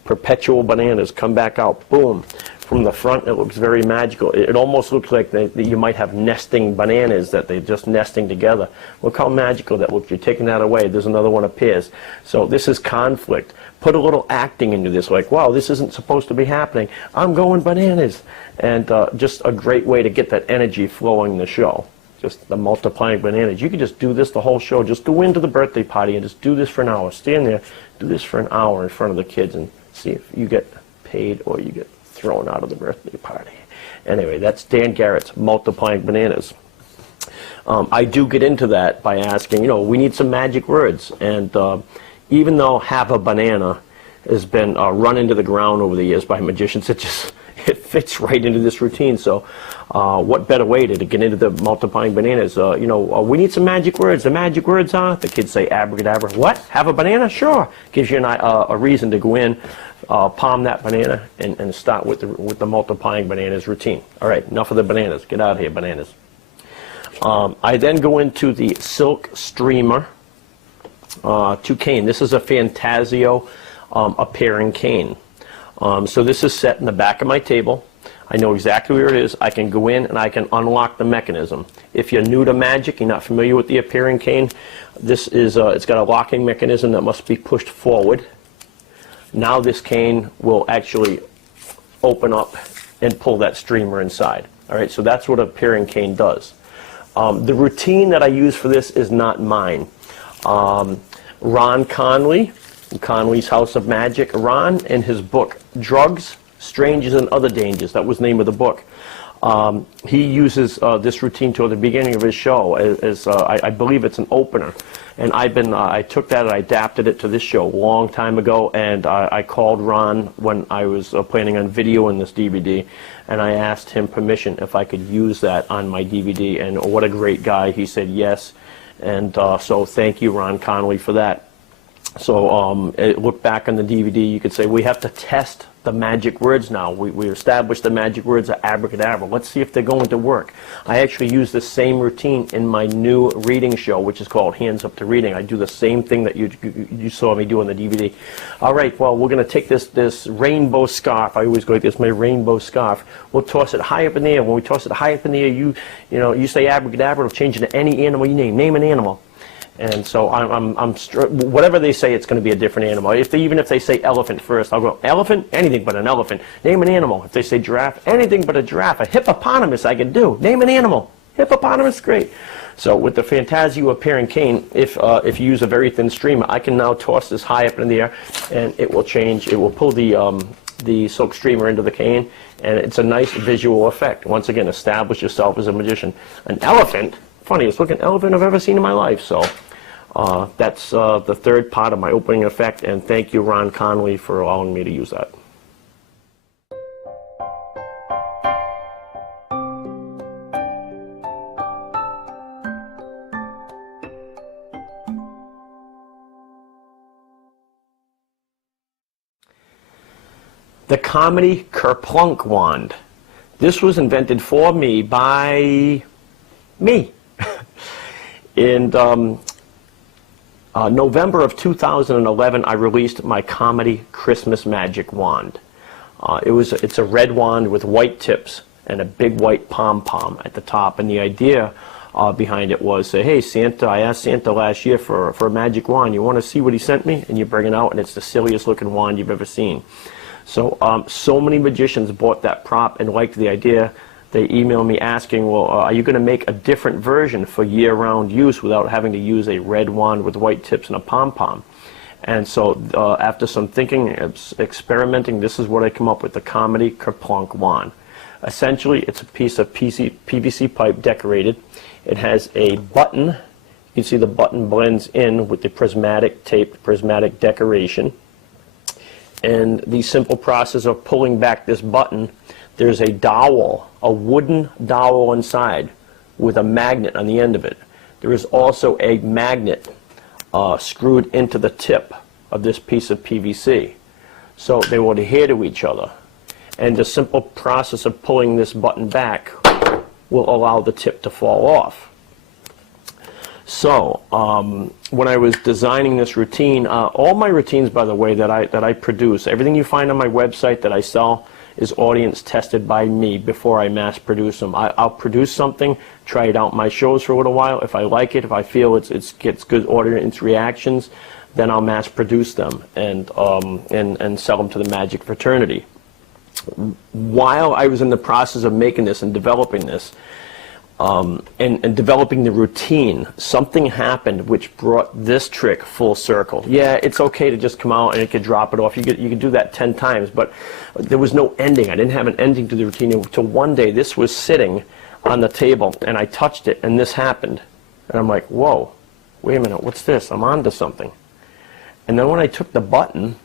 Perpetual bananas come back out, boom. From the front, it looks very magical. It almost looks like you might have nesting bananas, that they're just nesting together. Look how magical that looks. You're taking that away, there's another one appears. So this is conflict. Put a little acting into this, like, wow, this isn't supposed to be happening. I'm going bananas. And just a great way to get that energy flowing in the show. Just the multiplying bananas. You can just do this the whole show. Just go into the birthday party and just do this for an hour. Stand there, do this for an hour in front of the kids and see if you get paid or you get thrown out of the birthday party. Anyway, that's Dan Garrett's Multiplying Bananas. I do get into that by asking, we need some magic words. And even though have a banana has been run into the ground over the years by magicians, it fits right into this routine. So what better way to get into the multiplying bananas? We need some magic words. The magic words are, the kids say abracadabra. What? Have a banana? Sure. Gives you a reason to go in, palm that banana, and start with the multiplying bananas routine. All right, enough of the bananas. Get out of here, bananas. I then go into the silk streamer to cane. This is a Fantasio appearing cane. So this is set in the back of my table. I know exactly where it is. I can go in and I can unlock the mechanism. If you're new to magic, you're not familiar with the appearing cane, this is it's got a locking mechanism that must be pushed forward. Now this cane will actually open up and pull that streamer inside. All right, so that's what an appearing cane does. The routine that I use for this is not mine. Ron Conley, Conley's House of Magic. Ron, in his book, Drugs, Strangers, and Other Dangers, that was the name of the book, he uses this routine toward the beginning of his show as I believe it's an opener. And I took that and I adapted it to this show a long time ago, and I called Ron when I was planning on videoing this DVD, and I asked him permission if I could use that on my DVD, and what a great guy. He said yes, and so thank you, Ron Conley, for that. So look back on the DVD, you could say we have to test the magic words now. We established the magic words are abracadabra. Let's see if they're going to work. I actually use the same routine in my new reading show, which is called Hands Up to Reading. I do the same thing that you saw me do on the DVD. All right, well, we're going to take this rainbow scarf. I always go like this, my rainbow scarf. We'll toss it high up in the air. When we toss it high up in the air, you say abracadabra, it'll change into any animal you name. Name an animal. And so whatever they say, it's going to be a different animal. Even if they say elephant first, I'll go, elephant? Anything but an elephant. Name an animal. If they say giraffe, anything but a giraffe. A hippopotamus I can do. Name an animal. Hippopotamus, great. So with the Fantasio appearing cane, if you use a very thin streamer, I can now toss this high up in the air, and it will change. It will pull the silk streamer into the cane, and it's a nice visual effect. Once again, establish yourself as a magician. An elephant, funniest looking elephant I've ever seen in my life. So that's the third part of my opening effect, and thank you, Ron Conley, for allowing me to use that. The Comedy Kerplunk Wand. This was invented for me by me. In November of 2011, I released my Comedy Christmas Magic Wand. It's a red wand with white tips and a big white pom-pom at the top. And the idea behind it was, hey, Santa, I asked Santa last year for a magic wand. You want to see what he sent me? And you bring it out, and it's the silliest looking wand you've ever seen. So so many magicians bought that prop and liked the idea. They emailed me asking, well, are you going to make a different version for year-round use without having to use a red wand with white tips and a pom-pom? And so after some thinking, experimenting, this is what I come up with, the Comedy Kerplunk wand. Essentially, it's a piece of PVC pipe decorated. It has a button. You can see the button blends in with the prismatic tape, prismatic decoration. And the simple process of pulling back this button, there's a dowel, a wooden dowel inside with a magnet on the end of it. There is also a magnet screwed into the tip of this piece of PVC. So they will adhere to each other. And the simple process of pulling this button back will allow the tip to fall off. So when I was designing this routine, all my routines, by the way, that I produce, everything you find on my website that I sell is audience tested by me before I mass produce them. I'll produce something, try it out in my shows for a little while. If I like it, if I feel it gets good audience reactions, then I'll mass produce them and sell them to the magic fraternity. While I was in the process of making this and developing this, and developing the routine, something happened which brought this trick full circle. Yeah, it's okay to just come out and it could drop it off. You could do that 10 times, but there was no ending. I didn't have an ending to the routine until one day this was sitting on the table and I touched it and this happened. And I'm like, whoa, wait a minute, what's this? I'm onto something. And then when I took the button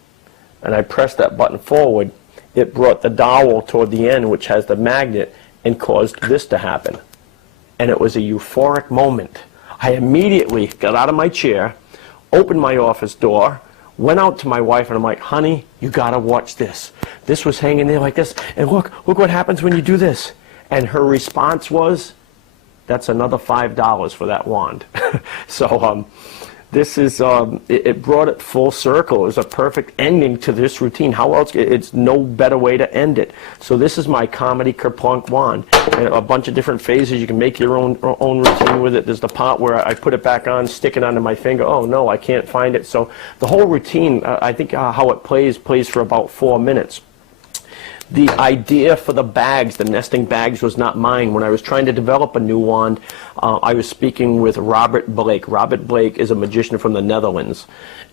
and I pressed that button forward, it brought the dowel toward the end, which has the magnet, and caused this to happen. And it was a euphoric moment. I immediately got out of my chair, opened my office door, went out to my wife, and I'm like, honey, you gotta watch this. This was hanging there like this, and look what happens when you do this. And her response was, that's another $5 for that wand. So this is, it brought it full circle. It was a perfect ending to this routine. How else? It's no better way to end it. So this is my Comedy Kerplunk wand. And a bunch of different phases. You can make your own routine with it. There's the part where I put it back on, stick it onto my finger. Oh no, I can't find it. So the whole routine, I think how it plays for about 4 minutes. The idea for the bags, the nesting bags, was not mine. When I was trying to develop a new wand, I was speaking with Robert Blake. Robert Blake is a magician from the Netherlands.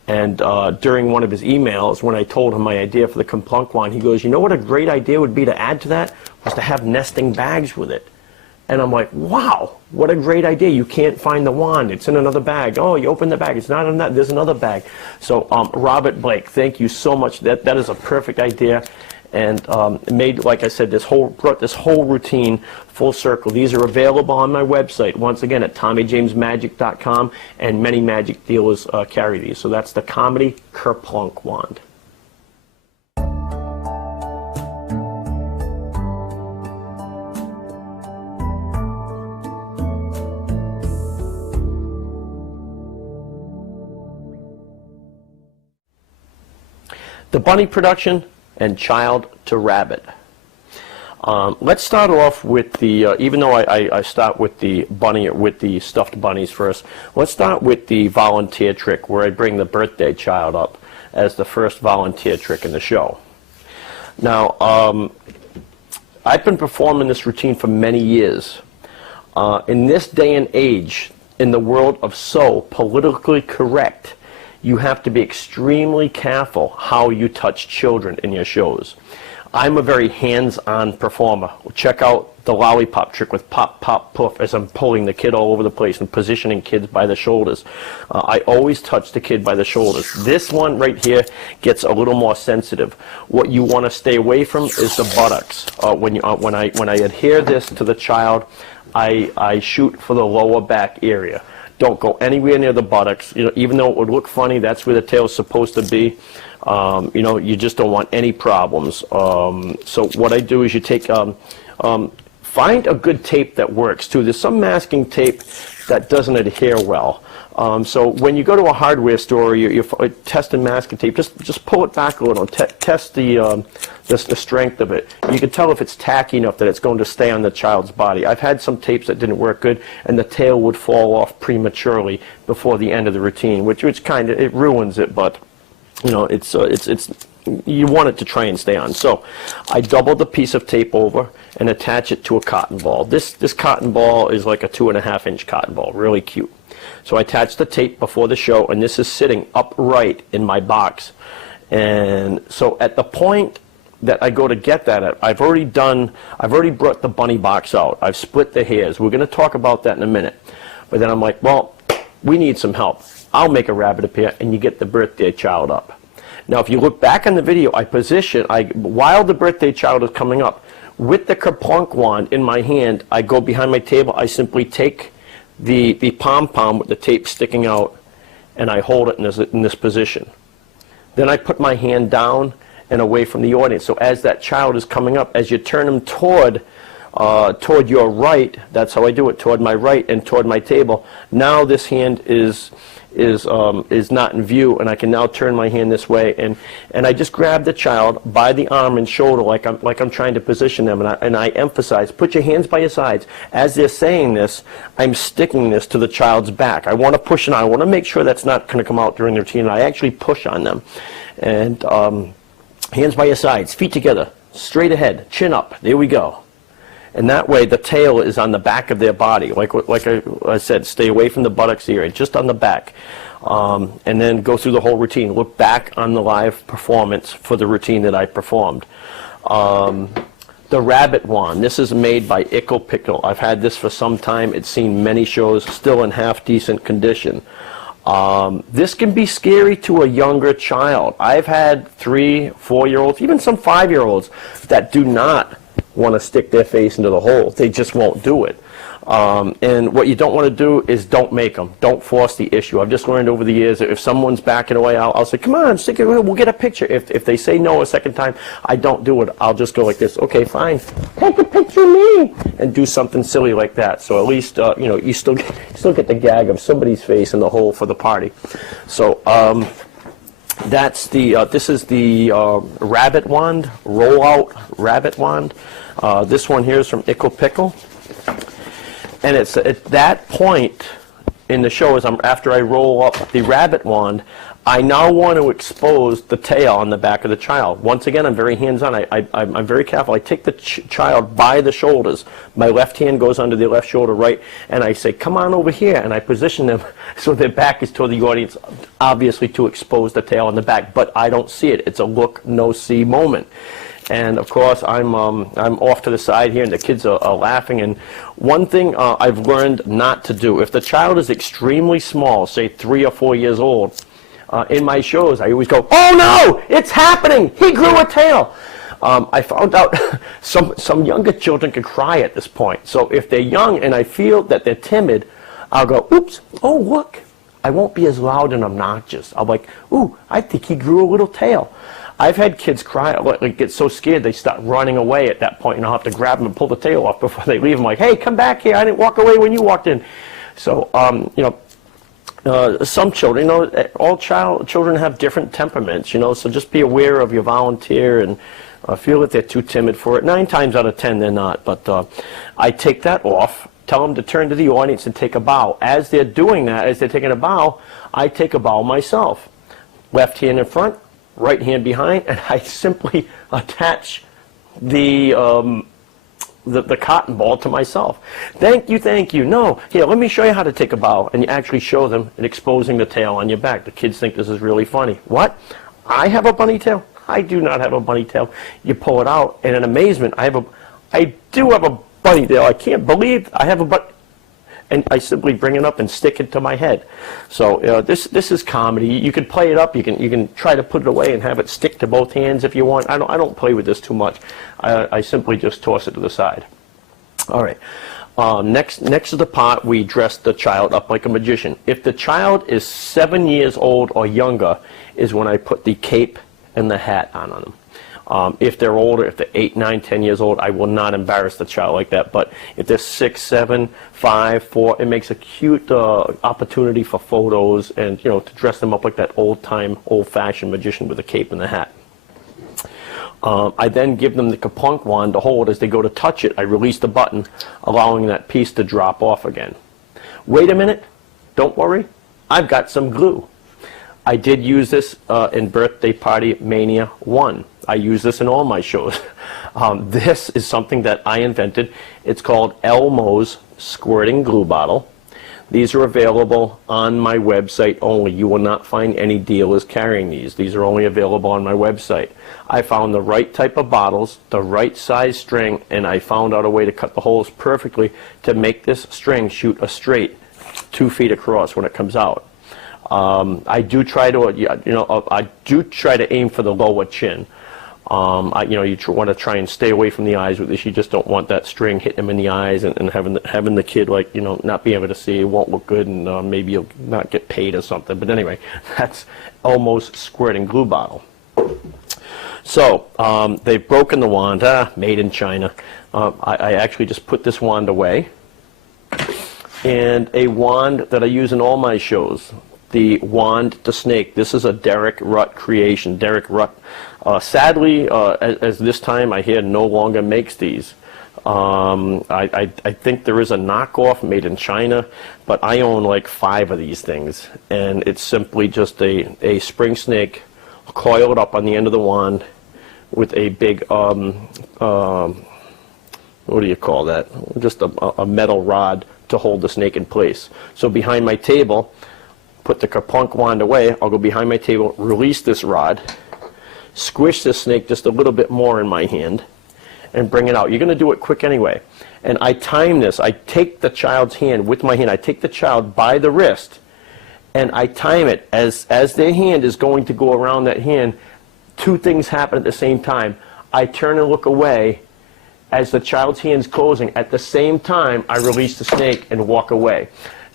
And during one of his emails, when I told him my idea for the Kerplunk wand, he goes, you know what a great idea would be to add to that? Was to have nesting bags with it. And I'm like, wow, what a great idea. You can't find the wand. It's in another bag. Oh, you open the bag. It's not in that. There's another bag. So Robert Blake, thank you so much. That is a perfect idea. And made, like I said, brought this whole routine full circle. These are available on my website, once again, at TommyJamesMagic.com, and many magic dealers carry these. So that's the Comedy Kerplunk wand. The bunny production and child to rabbit. Let's start off with the, even though I start with the bunny, with the stuffed bunnies first, let's start with the volunteer trick where I bring the birthday child up as the first volunteer trick in the show. Now, I've been performing this routine for many years. In this day and age, in the world of so politically correct, you have to be extremely careful how you touch children in your shows. I'm a very hands-on performer. Check out the lollipop trick with pop, pop, poof as I'm pulling the kid all over the place and positioning kids by the shoulders. I always touch the kid by the shoulders. This one right here gets a little more sensitive. What you want to stay away from is the buttocks. When I adhere this to the child, I shoot for the lower back area. Don't go anywhere near the buttocks. You know, even though it would look funny, that's where the tail's supposed to be. You know, you just don't want any problems. So what I do is you take, find a good tape that works too. There's some masking tape that doesn't adhere well. So when you go to a hardware store, you're testing masking tape, just pull it back a little, test the strength of it. You can tell if it's tacky enough that it's going to stay on the child's body. I've had some tapes that didn't work good, and the tail would fall off prematurely before the end of the routine, which kind of, it ruins it, but you know, it's you want it to try and stay on. So I double the piece of tape over and attach it to a cotton ball. This cotton ball is like a 2.5-inch cotton ball, really cute. So I attach the tape before the show, and this is sitting upright in my box. And so at the point that I go to get that, I've already brought the bunny box out. I've split the hairs. We're going to talk about that in a minute. But then I'm like, well, we need some help. I'll make a rabbit appear, and you get the birthday child up. Now, if you look back on the video, while the birthday child is coming up, with the kerplunk wand in my hand, I go behind my table. I simply take the pom-pom with the tape sticking out, and I hold it in this position. Then I put my hand down and away from the audience. So as that child is coming up, as you turn him toward your right, that's how I do it, toward my right and toward my table. Now this hand is not in view, and I can now turn my hand this way, and I just grab the child by the arm and shoulder like I'm trying to position them, and I emphasize, put your hands by your sides. As they're saying this, I'm sticking this to the child's back. I want to push it on. I want to make sure that's not going to come out during the routine. I actually push on them, and hands by your sides, feet together, straight ahead, chin up. There we go. And that way the tail is on the back of their body. Like I said, stay away from the buttocks area, just on the back. And then go through the whole routine. Look back on the live performance for the routine that I performed. The rabbit wand. This is made by Ickle Pickle. I've had this for some time. It's seen many shows, still in half decent condition. This can be scary to a younger child. I've had 3, 4-year-olds, even some 5-year-olds that do not want to stick their face into the hole. They just won't do it. And what you don't want to do is don't make them. Don't force the issue. I've just learned over the years that if someone's backing away, I'll say, come on, stick it, we'll get a picture. If they say no a second time, I don't do it. I'll just go like this. Okay, fine. Take a picture of me. And do something silly like that. So at least, you still get the gag of somebody's face in the hole for the party. So this is the rabbit wand, roll-out rabbit wand. This one here is from Ickle Pickle. And it's at that point in the show, after I roll up the rabbit wand, I now want to expose the tail on the back of the child. Once again, I'm very hands-on. I'm very careful. I take the child by the shoulders. My left hand goes under their left shoulder, right, and I say, come on over here, and I position them so their back is toward the audience, obviously to expose the tail on the back, but I don't see it. It's a look, no see moment. And of course, I'm off to the side here, and the kids are laughing. And one thing I've learned not to do, if the child is extremely small, say 3 or 4 years old, in my shows, I always go, oh no, it's happening, he grew a tail. I found out some younger children can cry at this point. So if they're young and I feel that they're timid, I'll go, oops, oh look. I won't be as loud and obnoxious. I'll be like, ooh, I think he grew a little tail. I've had kids cry, like get so scared they start running away at that point, and I'll have to grab them and pull the tail off before they leave. I'm like, hey, come back here. I didn't walk away when you walked in. So, some children, all children have different temperaments, so just be aware of your volunteer and feel that they're too timid for it. 9 times out of 10, they're not. But I take that off, tell them to turn to the audience and take a bow. As they're doing that, as they're taking a bow, I take a bow myself. Left hand in front, right hand behind, and I simply attach the cotton ball to myself. Thank you. No, here, let me show you how to take a bow. And you actually show them and exposing the tail on your back. The kids think this is really funny. What? I have a bunny tail? I do not have a bunny tail. You pull it out, and in amazement, I do have a bunny tail. I can't believe I have a bunny. And I simply bring it up and stick it to my head. So this is comedy. You can play it up. You can try to put it away and have it stick to both hands if you want. I don't play with this too much. I simply just toss it to the side. All right. Next to the part, we dress the child up like a magician. If the child is 7 years old or younger, is when I put the cape and the hat on them. If they're older, if they're 8, 9, 10 years old, I will not embarrass the child like that. But if they're 6, 7, 5, 4, it makes a cute opportunity for photos and, to dress them up like that old-fashioned magician with a cape and the hat. I then give them the kapunk wand to hold. As they go to touch it, I release the button, allowing that piece to drop off again. Wait a minute. Don't worry. I've got some glue. I did use this in Birthday Party Mania 1. I use this in all my shows. This is something that I invented. It's called Elmo's Squirting Glue Bottle. These are available on my website only. You will not find any dealers carrying these. These are only available on my website. I found the right type of bottles, the right size string, and I found out a way to cut the holes perfectly to make this string shoot a straight 2 feet across when it comes out. I do try to, I do try to aim for the lower chin. You want to try and stay away from the eyes with this. You just don't want that string hitting him in the eyes and having the kid, like, not be able to see. It won't look good, and maybe you'll not get paid or something. But anyway, that's Elmo's Squirting Glue Bottle. So they've broken the wand, made in China. I actually just put this wand away. And a wand that I use in all my shows, the wand to snake. This is a Derek Rutt creation. Derek Rutt, sadly, as this time I hear no longer makes these. I think there is a knockoff made in China, but I own like 5 of these things, and it's simply just a spring snake coiled up on the end of the wand with a big what do you call that? Just a metal rod to hold the snake in place. So behind my table, put the Kerplunk wand away, I'll go behind my table, release this rod, squish this snake just a little bit more in my hand, and bring it out. You're going to do it quick anyway. And I time this. I take the child's hand with my hand. I take the child by the wrist, and I time it as their hand is going to go around that hand. 2 things happen at the same time. I turn and look away as the child's hand's closing. At the same time, I release the snake and walk away.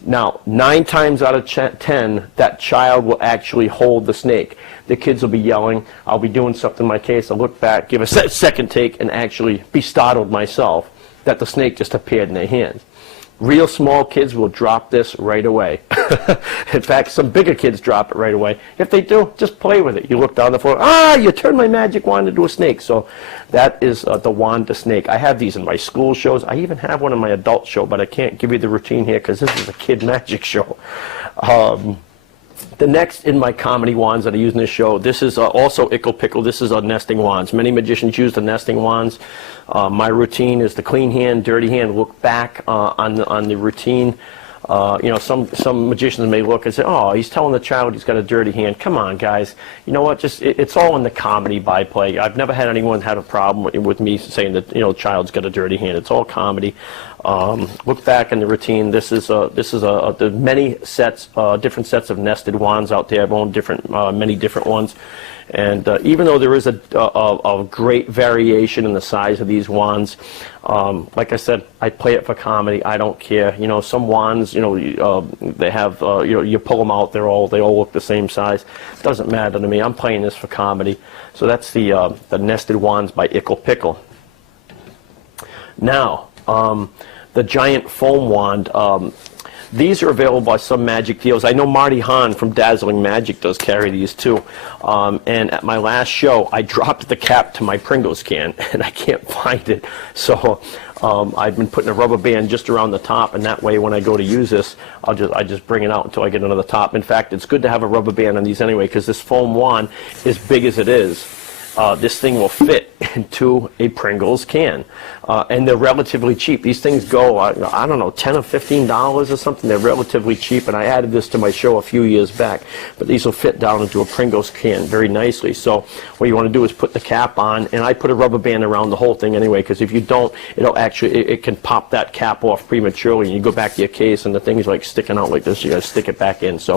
Now, 9 times out of 10, that child will actually hold the snake. The kids will be yelling. I'll be doing something in my case. I'll look back, give a second take, and actually be startled myself that the snake just appeared in their hands. Real small kids will drop this right away. In fact, some bigger kids drop it right away. If they do, just play with it. You look down the floor, you turned my magic wand into a snake. So that is the wand to snake. I have these in my school shows. I even have one in my adult show, but I can't give you the routine here because this is a kid magic show. The next in my comedy wands that I use in this show, this is also Ickle Pickle. This is nesting wands. Many magicians use the nesting wands. My routine is the clean hand, dirty hand. Look back on the routine. Some magicians may look and say, "Oh, he's telling the child he's got a dirty hand." Come on, guys. You know what? It's all in the comedy byplay. I've never had anyone have a problem with me saying that the child's got a dirty hand. It's all comedy. Look back in the routine. This is there's many sets, different sets of nested wands out there. I've owned many different ones. And even though there is a great variation in the size of these wands, like I said, I play it for comedy. I don't care. Some wands, they have, you pull them out, they all look the same size. Doesn't matter to me. I'm playing this for comedy. So that's the nested wands by Ickle Pickle. Now, the giant foam wand. These are available by some magic deals. I know Marty Hahn from Dazzling Magic does carry these too. And at my last show, I dropped the cap to my Pringles can, and I can't find it. So I've been putting a rubber band just around the top, and that way when I go to use this, I just bring it out until I get another top. In fact, it's good to have a rubber band on these anyway, because this foam wand, as big as it is, this thing will fit into a Pringles can. And they're relatively cheap. These things go, I don't know, $10 or $15 or something. They're relatively cheap, and I added this to my show a few years back. But these will fit down into a Pringles can very nicely. So what you want to do is put the cap on, and I put a rubber band around the whole thing anyway, because if you don't, it can pop that cap off prematurely, and you go back to your case, and the thing's like sticking out like this. You got to stick it back in. So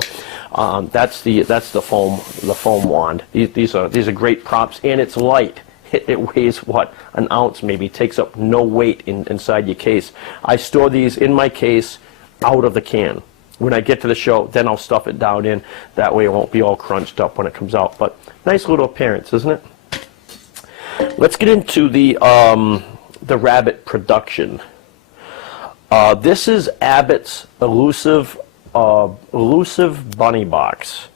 that's the foam wand. These are great props, and it's light. It weighs, what, an ounce maybe. Takes up no weight inside your case. I store these in my case out of the can. When I get to the show, then I'll stuff it down in. That way it won't be all crunched up when it comes out. But nice little appearance, isn't it? Let's get into the rabbit production. This is Abbott's elusive bunny box.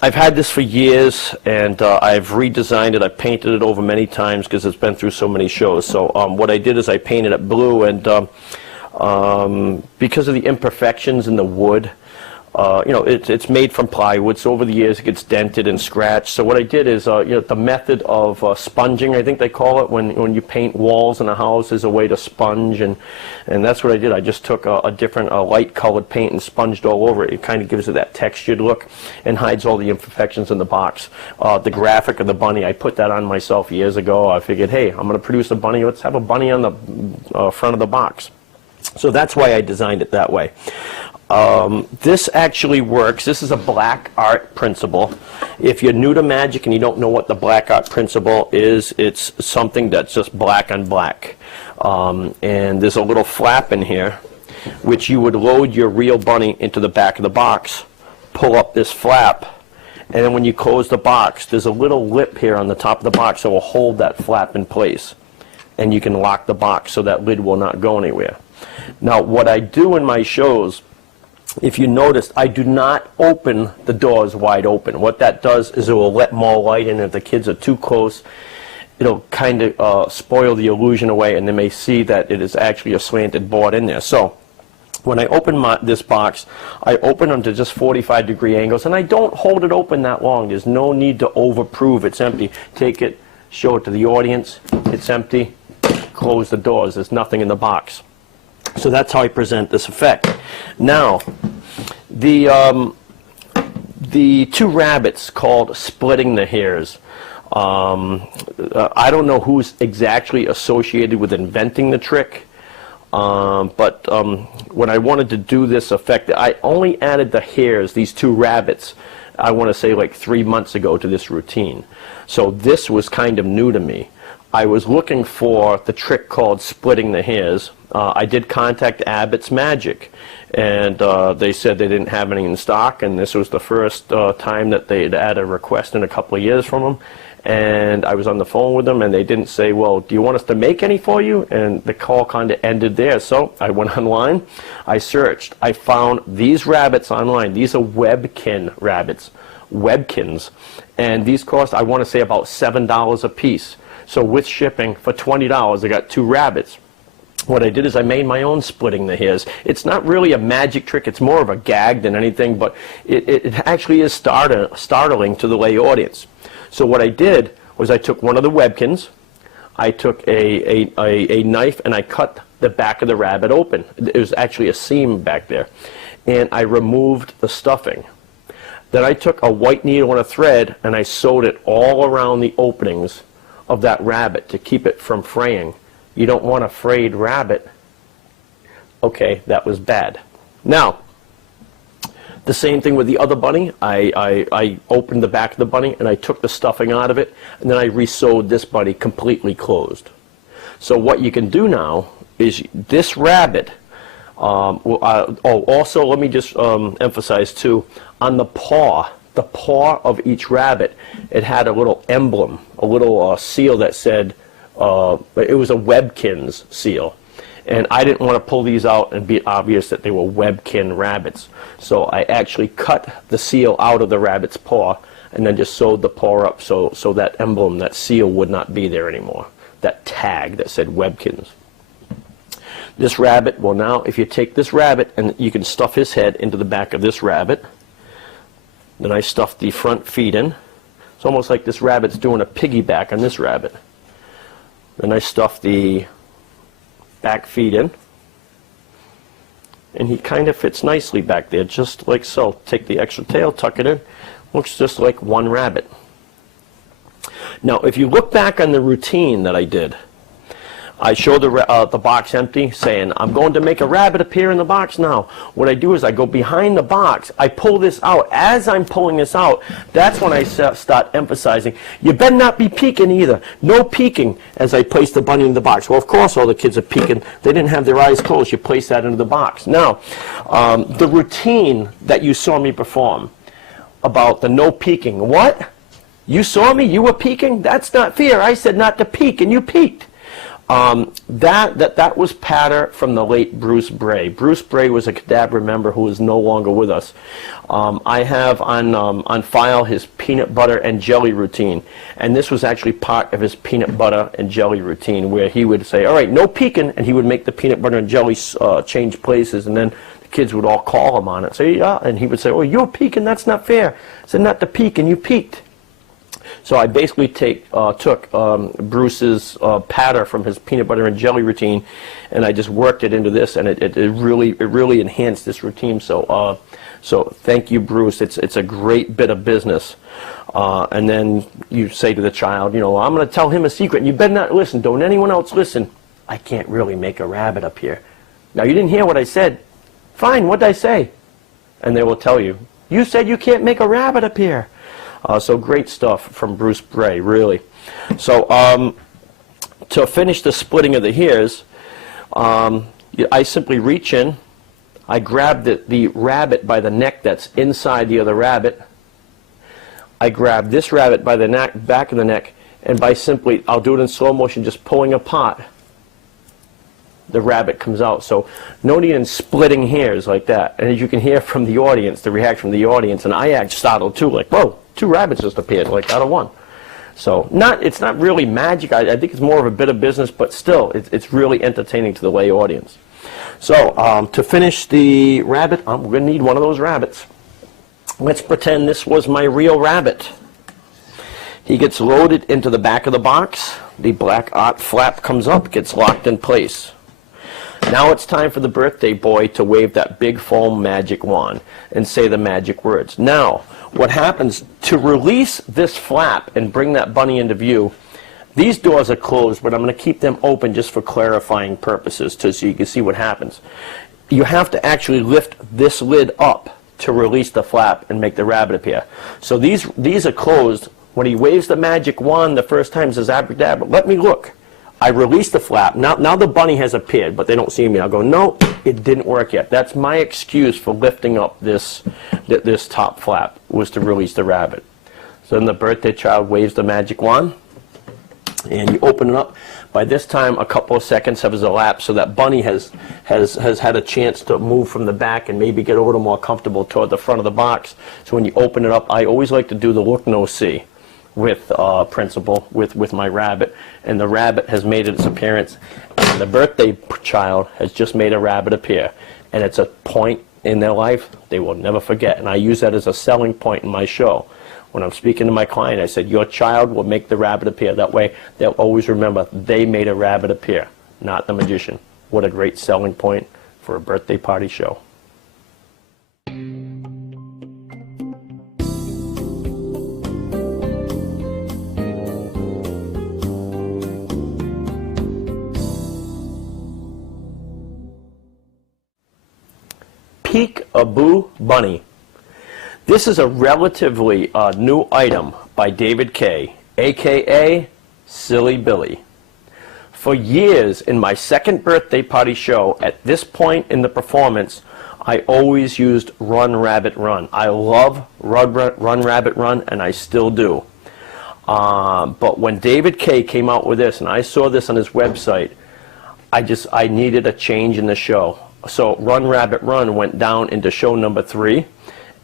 I've had this for years, and I've redesigned it. I've painted it over many times because it's been through so many shows. So what I did is I painted it blue, and because of the imperfections in the wood, it's made from plywood, so over the years it gets dented and scratched. So what I did is, the method of sponging, I think they call it, when you paint walls in a house, is a way to sponge, and that's what I did. I just took a different light colored paint and sponged all over it. It kind of gives it that textured look and hides all the imperfections in the box. The graphic of the bunny, I put that on myself years ago. I figured, hey, I'm going to produce a bunny. Let's have a bunny on the front of the box. So that's why I designed it that way. This actually works. This is a black art principle. If you're new to magic and you don't know what the black art principle is, it's something that's just black on black. And there's a little flap in here, which you would load your real bunny into the back of the box, pull up this flap, and then when you close the box, there's a little lip here on the top of the box that will hold that flap in place. And you can lock the box so that lid will not go anywhere. Now, what I do in my shows, if you noticed, I do not open the doors wide open. What that does is it will let more light in. If the kids are too close, it'll kind of spoil the illusion away, and they may see that it is actually a slanted board in there. So when I open this box, I open them to just 45-degree angles, and I don't hold it open that long. There's no need to overprove it's empty. Take it, show it to the audience. It's empty. Close the doors. There's nothing in the box. So that's how I present this effect. Now, the two rabbits called splitting the hairs. I don't know who's exactly associated with inventing the trick, but when I wanted to do this effect, I only added the hairs, these two rabbits, I want to say like 3 months ago to this routine. So this was kind of new to me. I was looking for the trick called splitting the hairs. I did contact Abbott's Magic, and they said they didn't have any in stock, and this was the first time that they'd had a request in a couple of years from them. And I was on the phone with them, and they didn't say, well, do you want us to make any for you? And the call kind of ended there. So I went online, I searched, I found these rabbits online. These are Webkin rabbits, Webkins, and these cost, I want to say, about $7 a piece. So with shipping, for $20, I got two rabbits. What I did is I made my own splitting the hairs. It's not really a magic trick. It's more of a gag than anything, but it actually is startling to the lay audience. So what I did was I took one of the Webkins, I took a knife, and I cut the back of the rabbit open. It was actually a seam back there. And I removed the stuffing. Then I took a white needle and a thread, and I sewed it all around the openings of that rabbit to keep it from fraying. You don't want a frayed rabbit. Okay, that was bad. Now, the same thing with the other bunny. I opened the back of the bunny and I took the stuffing out of it, and then I re-sewed this bunny completely closed. So what you can do now is this rabbit, also let me just emphasize too, on the paw of each rabbit, it had a little emblem, a little seal that said, it was a Webkins seal. And I didn't want to pull these out and be obvious that they were Webkin rabbits. So I actually cut the seal out of the rabbit's paw and then just sewed the paw up so that emblem, that seal, would not be there anymore. That tag that said Webkins. This rabbit, well now, if you take this rabbit and you can stuff his head into the back of this rabbit, then I stuffed the front feet in. It's almost like this rabbit's doing a piggyback on this rabbit. Then I stuffed the back feet in, and he kind of fits nicely back there, just like so. Take the extra tail, tuck it in. Looks just like one rabbit. Now, if you look back on the routine that I did, I show the box empty, saying, I'm going to make a rabbit appear in the box now. What I do is I go behind the box, I pull this out. As I'm pulling this out, that's when I start emphasizing, you better not be peeking either. No peeking as I place the bunny in the box. Well, of course, all the kids are peeking. They didn't have their eyes closed. You place that into the box. Now, the routine that you saw me perform about the no peeking. What? You saw me? You were peeking? That's not fair. I said not to peek, and you peeked. That was patter from the late Bruce Bray. Bruce Bray was a cadaver member who is no longer with us. I have on file his peanut butter and jelly routine, and this was actually part of his peanut butter and jelly routine, where he would say, all right, no peeking, and he would make the peanut butter and jelly change places, and then the kids would all call him on it. Say, yeah, and he would say, oh, you're peeking, that's not fair. I said, not to peek, and you peeked. So I basically took Bruce's patter from his peanut butter and jelly routine, and I just worked it into this, and it really enhanced this routine. So thank you, Bruce. It's a great bit of business. And then you say to the child, you know, I'm going to tell him a secret, and you better not listen. Don't anyone else listen. I can't really make a rabbit up here. Now, you didn't hear what I said. Fine, what did I say? And they will tell you, you said you can't make a rabbit up here. So great stuff from Bruce Bray, really. So to finish the splitting of the hairs, I simply reach in, I grab the rabbit by the neck that's inside the other rabbit. I grab this rabbit by the neck, back of the neck, and by simply, I'll do it in slow motion, just pulling apart, the rabbit comes out. So no need in splitting hairs like that. And as you can hear from the audience, the reaction from the audience, and I act startled too, like, whoa, 2 rabbits just appeared, like out of 1. So it's not really magic. I think it's more of a bit of business, but still, it's really entertaining to the lay audience. So to finish the rabbit, we're going to need one of those rabbits. Let's pretend this was my real rabbit. He gets loaded into the back of the box. The black art flap comes up, gets locked in place. Now it's time for the birthday boy to wave that big foam magic wand and say the magic words. Now, what happens to release this flap and bring that bunny into view, these doors are closed, but I'm going to keep them open just for clarifying purposes so you can see what happens. You have to actually lift this lid up to release the flap and make the rabbit appear. So these are closed. When he waves the magic wand the first time, says abracadabra, let me look. I release the flap. Now the bunny has appeared, but they don't see me. I'll go, no, it didn't work yet. That's my excuse for lifting up this top flap, was to release the rabbit. So then the birthday child waves the magic wand, and you open it up. By this time, a couple of seconds have elapsed, so that bunny has had a chance to move from the back and maybe get a little more comfortable toward the front of the box. So when you open it up, I always like to do the look, no, see with principle with my rabbit, and the rabbit has made its appearance, and the birthday child has just made a rabbit appear, and it's a point in their life they will never forget. And I use that as a selling point in my show. When I'm speaking to my client, I said, your child will make the rabbit appear. That way they'll always remember they made a rabbit appear, not the magician. What a great selling point for a birthday party show. Peek-a-boo bunny. This is a relatively new item by David Kay, aka Silly Billy. For years in my second birthday party show, at this point in the performance, I always used Run Rabbit Run. I love Run Rabbit Run, and I still do. But when David Kay came out with this, and I saw this on his website, I needed a change in the show. So Run Rabbit Run went down into show number 3,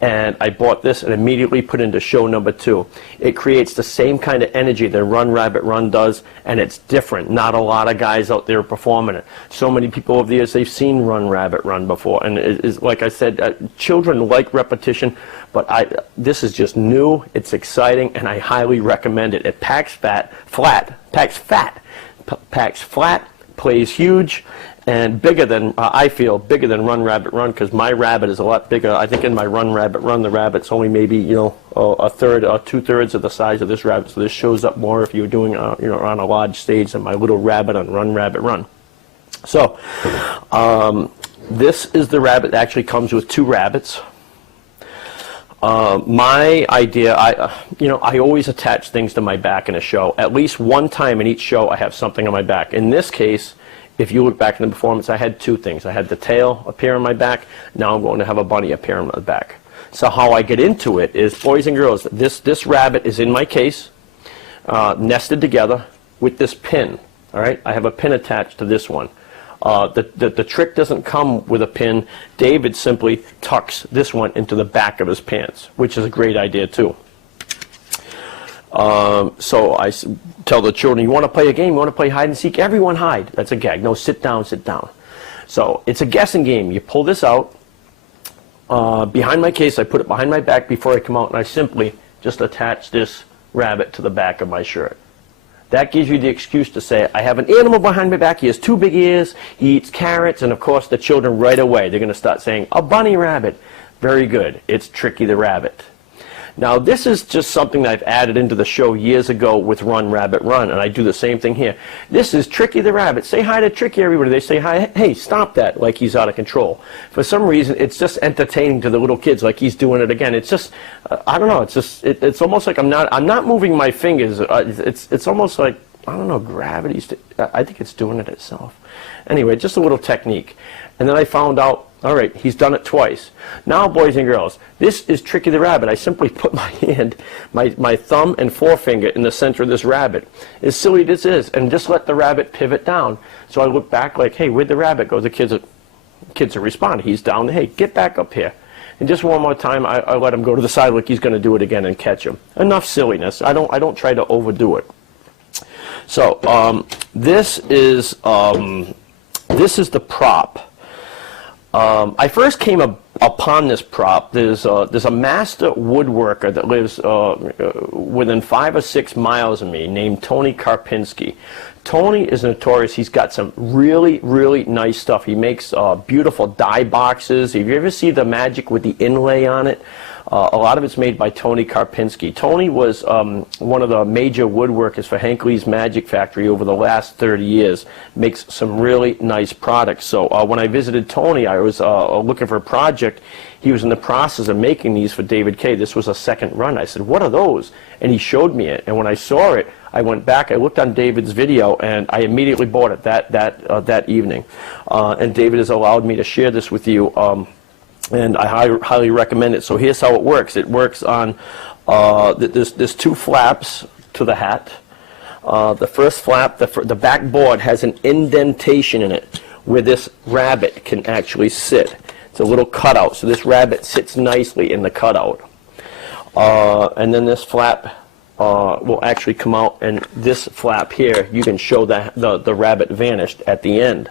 and I bought this and immediately put into show number 2. It creates the same kind of energy that Run Rabbit Run does, and it's different. Not a lot of guys out there performing it. So many people over the years, they've seen Run Rabbit Run before, and it is, like I said, children like repetition, but this is just new, it's exciting, and I highly recommend it. It packs fat, plays huge, and bigger than, I feel, bigger than Run Rabbit Run, because my rabbit is a lot bigger. I think in my Run Rabbit Run, the rabbit's only maybe, you know, a third or 2/3 of the size of this rabbit. So this shows up more if you're doing, you know, on a large stage than my little rabbit on Run Rabbit Run. So, this is the rabbit that actually comes with 2 rabbits. My idea, I always attach things to my back in a show. At least one time in each show, I have something on my back. In this case, if you look back in the performance, I had 2 things. I had the tail appear on my back. Now I'm going to have a bunny appear on my back. So how I get into it is, boys and girls, this rabbit is in my case, nested together with this pin. All right, I have a pin attached to this one. The trick doesn't come with a pin. David simply tucks this one into the back of his pants, which is a great idea too. So I tell the children, you want to play a game? You want to play hide and seek? Everyone hide. That's a gag. No, sit down, sit down. So it's a guessing game. You pull this out, behind my case. I put it behind my back before I come out, and I simply just attach this rabbit to the back of my shirt. That gives you the excuse to say, I have an animal behind my back, he has 2 big ears, he eats carrots, and of course the children right away, they're going to start saying, a bunny rabbit. Very good, it's Tricky the Rabbit. Now this is just something that I've added into the show years ago with Run Rabbit Run, and I do the same thing here. This is Tricky the Rabbit. Say hi to Tricky, everybody. They say hi, hey, stop that, like he's out of control. For some reason, it's just entertaining to the little kids, like he's doing it again. It's just, I don't know, it's just, it's almost like I'm not moving my fingers. It's almost like, I don't know, gravity's, I think it's doing it itself. Anyway, just a little technique. And then I found out, all right, he's done it twice. Now, boys and girls, this is Tricky the Rabbit. I simply put my hand, my thumb and forefinger in the center of this rabbit. As silly as this is, and just let the rabbit pivot down. So I look back like, hey, where'd the rabbit go? The kids are responding. He's down. Hey, get back up here. And just one more time, I let him go to the side like he's going to do it again and catch him. Enough silliness. I don't try to overdo it. So this is the prop. I first came upon this prop. There's a master woodworker that lives within 5 or 6 miles of me named Tony Karpinski. Tony is notorious. He's got some really, really nice stuff. He makes beautiful die boxes. If you ever see the magic with the inlay on it, a lot of it's made by Tony Karpinski. Tony was one of the major woodworkers for Hank Lee's Magic Factory over the last 30 years. Makes some really nice products. So when I visited Tony, I was looking for a project. He was in the process of making these for David Kay. This was a second run. I said, what are those? And he showed me it. And when I saw it, I went back, I looked on David's video, and I immediately bought it that evening. And David has allowed me to share this with you. And I highly recommend it. So here's how it works. It works on, there's 2 flaps to the hat. The first flap, the back board has an indentation in it where this rabbit can actually sit. It's a little cutout, so this rabbit sits nicely in the cutout. And then this flap will actually come out, and this flap here, you can show the rabbit vanished at the end.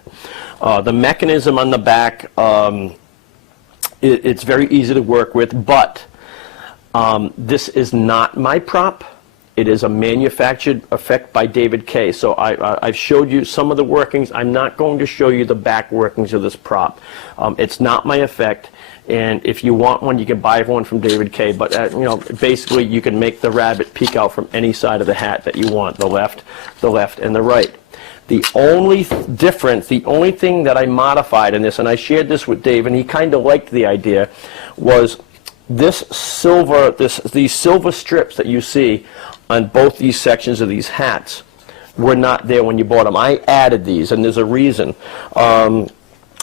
The mechanism on the back, it's very easy to work with, but this is not my prop. It is a manufactured effect by David Kay. So I've showed you some of the workings. I'm not going to show you the back workings of this prop. It's not my effect, and if you want one, you can buy one from David Kay. But you know, basically, you can make the rabbit peek out from any side of the hat that you want, the left, and the right. The only difference, the only thing that I modified in this, and I shared this with Dave, and he kind of liked the idea, was these silver strips that you see on both these sections of these hats were not there when you bought them. I added these, and there's a reason.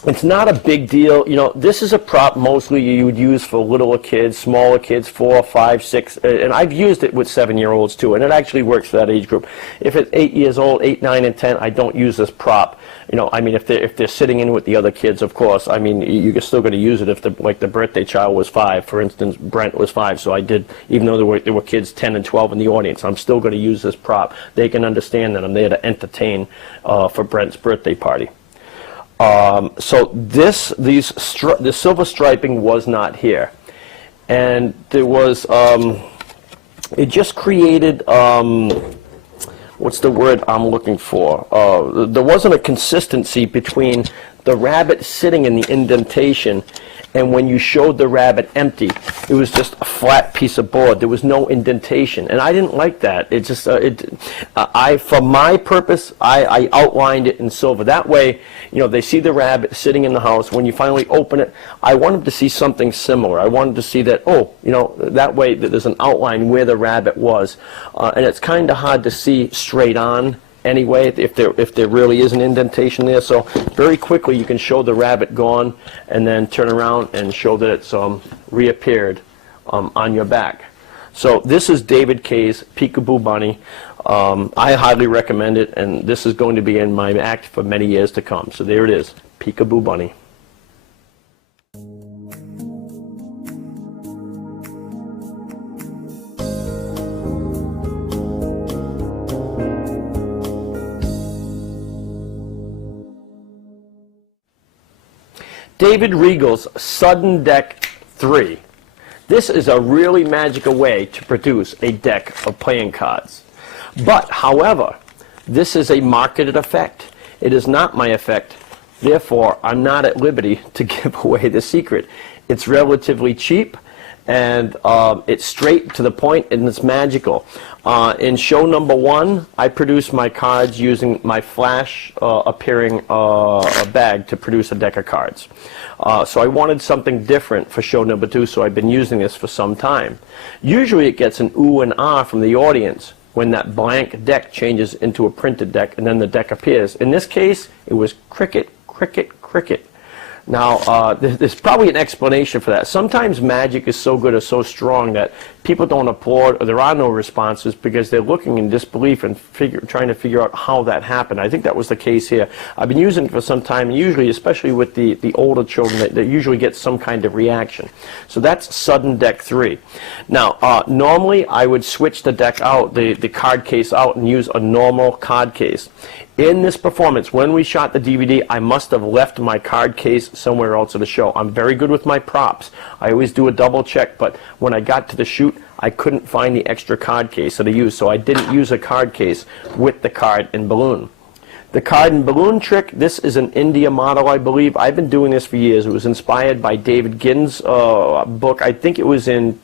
It's not a big deal. You know, this is a prop mostly you would use for littler kids, smaller kids, 4, 5, 6, and I've used it with 7-year-olds too, and it actually works for that age group. If it's 8 years old, 8, 9, and 10, I don't use this prop. You know, I mean, if they're sitting in with the other kids, of course, I mean, you're still going to use it if the birthday child was 5. For instance, Brent was 5, so I did, even though there were kids 10 and 12 in the audience, I'm still going to use this prop. They can understand that I'm there to entertain for Brent's birthday party. So this silver striping was not here, and there was it just created what's the word I'm looking for? There wasn't a consistency between the rabbit sitting in the indentation and when you showed the rabbit empty, it was just a flat piece of board. There was no indentation, and I didn't like that. It just, for my purpose, I outlined it in silver. That way, you know, they see the rabbit sitting in the house. When you finally open it, I wanted to see something similar. I wanted to see that, oh, you know, that way that there's an outline where the rabbit was, and it's kind of hard to see straight on. Anyway, if there really is an indentation there, so very quickly you can show the rabbit gone and then turn around and show that it's reappeared on your back. So this is David Kay's Peekaboo Bunny. I highly recommend it, and this is going to be in my act for many years to come. So there it is, Peekaboo Bunny. David Regal's Sudden Deck 3. This is a really magical way to produce a deck of playing cards. But, however, this is a marketed effect. It is not my effect. Therefore, I'm not at liberty to give away the secret. It's relatively cheap, and it's straight to the point, and it's magical. In show number 1, I produced my cards using my flash appearing bag to produce a deck of cards. So I wanted something different for show number 2, so I've been using this for some time. Usually it gets an ooh and ah from the audience when that blank deck changes into a printed deck and then the deck appears. In this case, it was cricket, cricket, cricket. Now, there's probably an explanation for that. Sometimes magic is so good or so strong that people don't applaud, or there are no responses because they're looking in disbelief and trying to figure out how that happened. I think that was the case here. I've been using it for some time, and usually, especially with the older children, they usually get some kind of reaction. So that's sudden deck 3. Now, normally I would switch the deck out, the card case out, and use a normal card case. In this performance, when we shot the DVD, I must have left my card case somewhere else at the show. I'm very good with my props. I always do a double check, but when I got to the shoot, I couldn't find the extra card case that I used, so I didn't use a card case with the card and balloon. The card and balloon trick, this is an India model, I believe. I've been doing this for years. It was inspired by David Ginn's book. I think it was in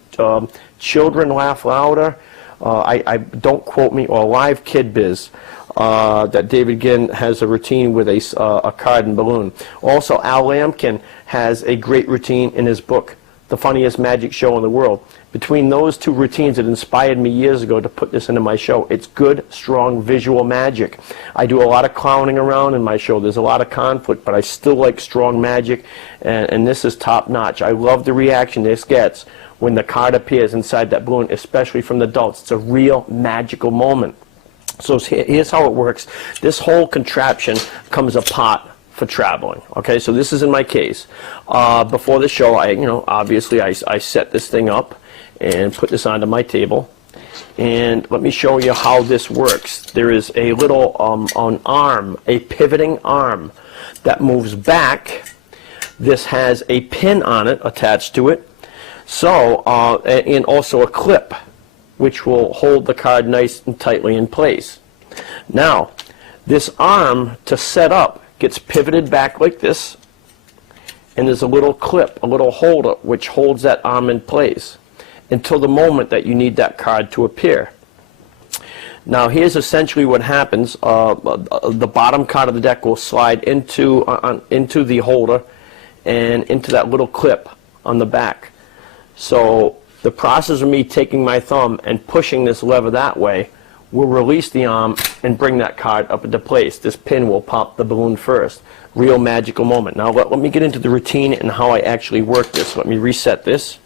Children Laugh Louder. I don't quote me, or Live Kid Biz. That David Ginn has a routine with a card and balloon. Also, Al Lampkin has a great routine in his book, The Funniest Magic Show in the World. Between those two routines, it inspired me years ago to put this into my show. It's good, strong visual magic. I do a lot of clowning around in my show. There's a lot of conflict, but I still like strong magic, and this is top notch. I love the reaction this gets when the card appears inside that balloon, especially from the adults. It's a real magical moment. So here's how it works. This whole contraption comes apart for traveling. Okay, so this is in my case. Before the show, obviously I set this thing up and put this onto my table. And let me show you how this works. There is a little an arm, a pivoting arm that moves back. This has a pin on it attached to it. So, and also a clip, which will hold the card nice and tightly in place. Now, this arm to set up gets pivoted back like this, and there's a little clip, a little holder, which holds that arm in place until the moment that you need that card to appear. Now, here's essentially what happens. The bottom card of the deck will slide into the holder and into that little clip on the back. So the process of me taking my thumb and pushing this lever that way will release the arm and bring that card up into place. This pin will pop the balloon first. Real magical moment. Now let me get into the routine and how I actually work this. Let me reset this.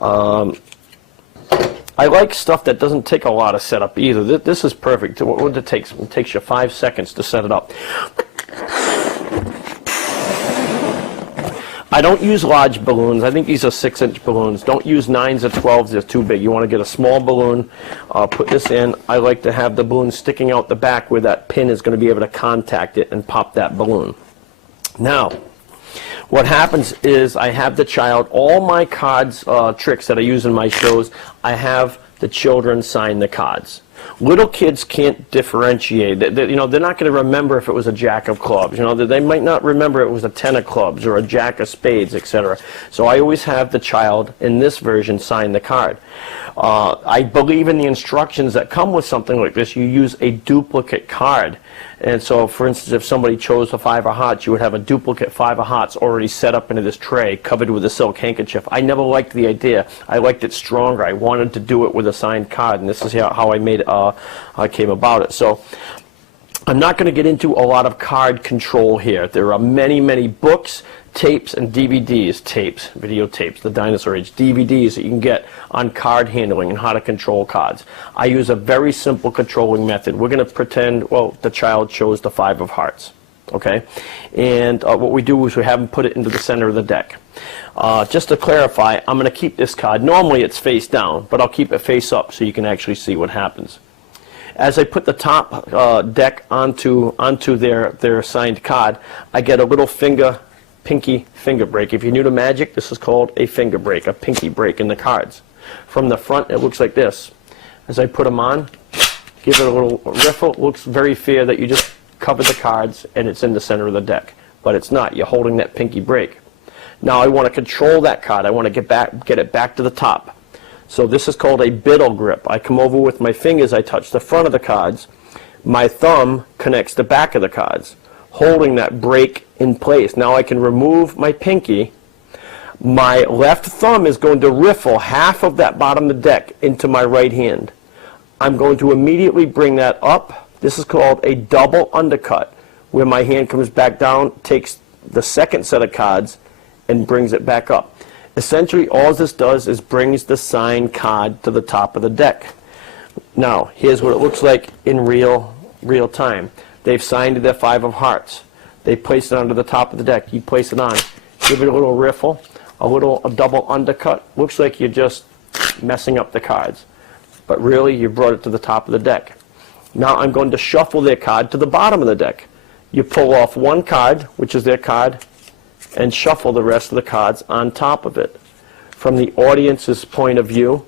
I like stuff that doesn't take a lot of setup either. This is perfect. What it takes you 5 seconds to set it up. I don't use large balloons. I think these are 6-inch balloons. Don't use 9s or 12s. They're too big. You want to get a small balloon. Put this in. I like to have the balloon sticking out the back where that pin is going to be able to contact it and pop that balloon. Now, what happens is I have the child, all my cards, tricks that I use in my shows, I have the children sign the cards. Little kids can't differentiate. They're not going to remember if it was a jack of clubs. They might not remember it was a 10 of clubs or a jack of spades, etc. So I always have the child, in this version, sign the card. I believe in the instructions that come with something like this. You use a duplicate card. And so, for instance, if somebody chose a 5 of hearts, you would have a duplicate 5 of hearts already set up into this tray, covered with a silk handkerchief. I never liked the idea. I liked it stronger. I wanted to do it with a signed card, and this is how I came about it. So, I'm not going to get into a lot of card control here. There are many, many books, tapes, and DVDs, videotapes, the dinosaur age, DVDs that you can get on card handling and how to control cards. I use a very simple controlling method. We're going to pretend, well, the child chose the 5 of hearts, okay? And what we do is we have them put it into the center of the deck. Just to clarify, I'm going to keep this card. Normally it's face down, but I'll keep it face up so you can actually see what happens. As I put the top deck onto their signed card, I get a little finger pinky finger break. If you're new to magic, this is called a finger break, a pinky break in the cards. From the front, it looks like this. As I put them on, give it a little riffle. It looks very fair that you just covered the cards and it's in the center of the deck. But it's not. You're holding that pinky break. Now I want to control that card. I want to get it back to the top. So this is called a biddle grip. I come over with my fingers, I touch the front of the cards. My thumb connects the back of the cards, holding that break in place. Now I can remove my pinky. My left thumb is going to riffle half of that bottom of the deck into my right hand. I'm going to immediately bring that up. This is called a double undercut, where my hand comes back down, takes the second set of cards, and brings it back up. Essentially, all this does is brings the signed card to the top of the deck. Now, here's what it looks like in real time. They've signed their 5 of hearts. They place it onto the top of the deck. You place it on. Give it a little riffle, a double undercut. Looks like you're just messing up the cards. But really, you brought it to the top of the deck. Now I'm going to shuffle their card to the bottom of the deck. You pull off one card, which is their card, and shuffle the rest of the cards on top of it. From the audience's point of view,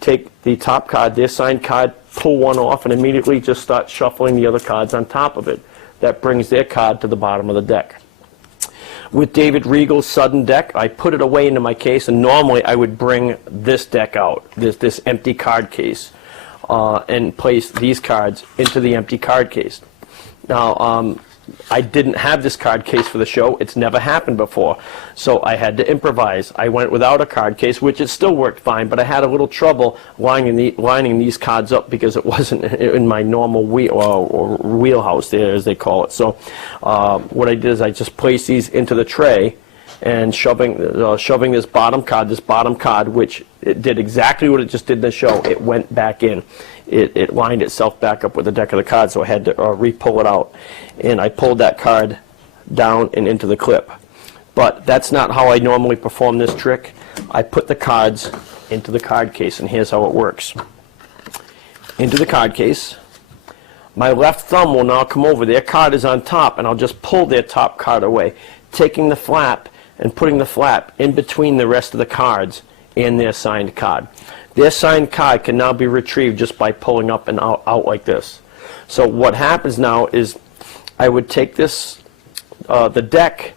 take the top card, their signed card, pull one off, and immediately just start shuffling the other cards on top of it. That brings their card to the bottom of the deck. With David Regal's sudden deck, I put it away into my case, and normally I would bring this deck out, this empty card case, and place these cards into the empty card case. Now, I didn't have this card case for the show. It's never happened before. So I had to improvise. I went without a card case, which it still worked fine, but I had a little trouble lining these cards up because it wasn't in my normal wheelhouse there, as they call it. So what I did is I just placed these into the tray and shoving this bottom card, which it did exactly what it just did in the show. It went back in. It lined itself back up with the deck of the cards, so I had to re-pull it out. And I pulled that card down and into the clip. But that's not how I normally perform this trick. I put the cards into the card case, and here's how it works. Into the card case. My left thumb will now come over. Their card is on top, and I'll just pull their top card away, taking the flap and putting the flap in between the rest of the cards and their signed card. Their signed card can now be retrieved just by pulling up and out like this. So what happens now is I would take this, the deck,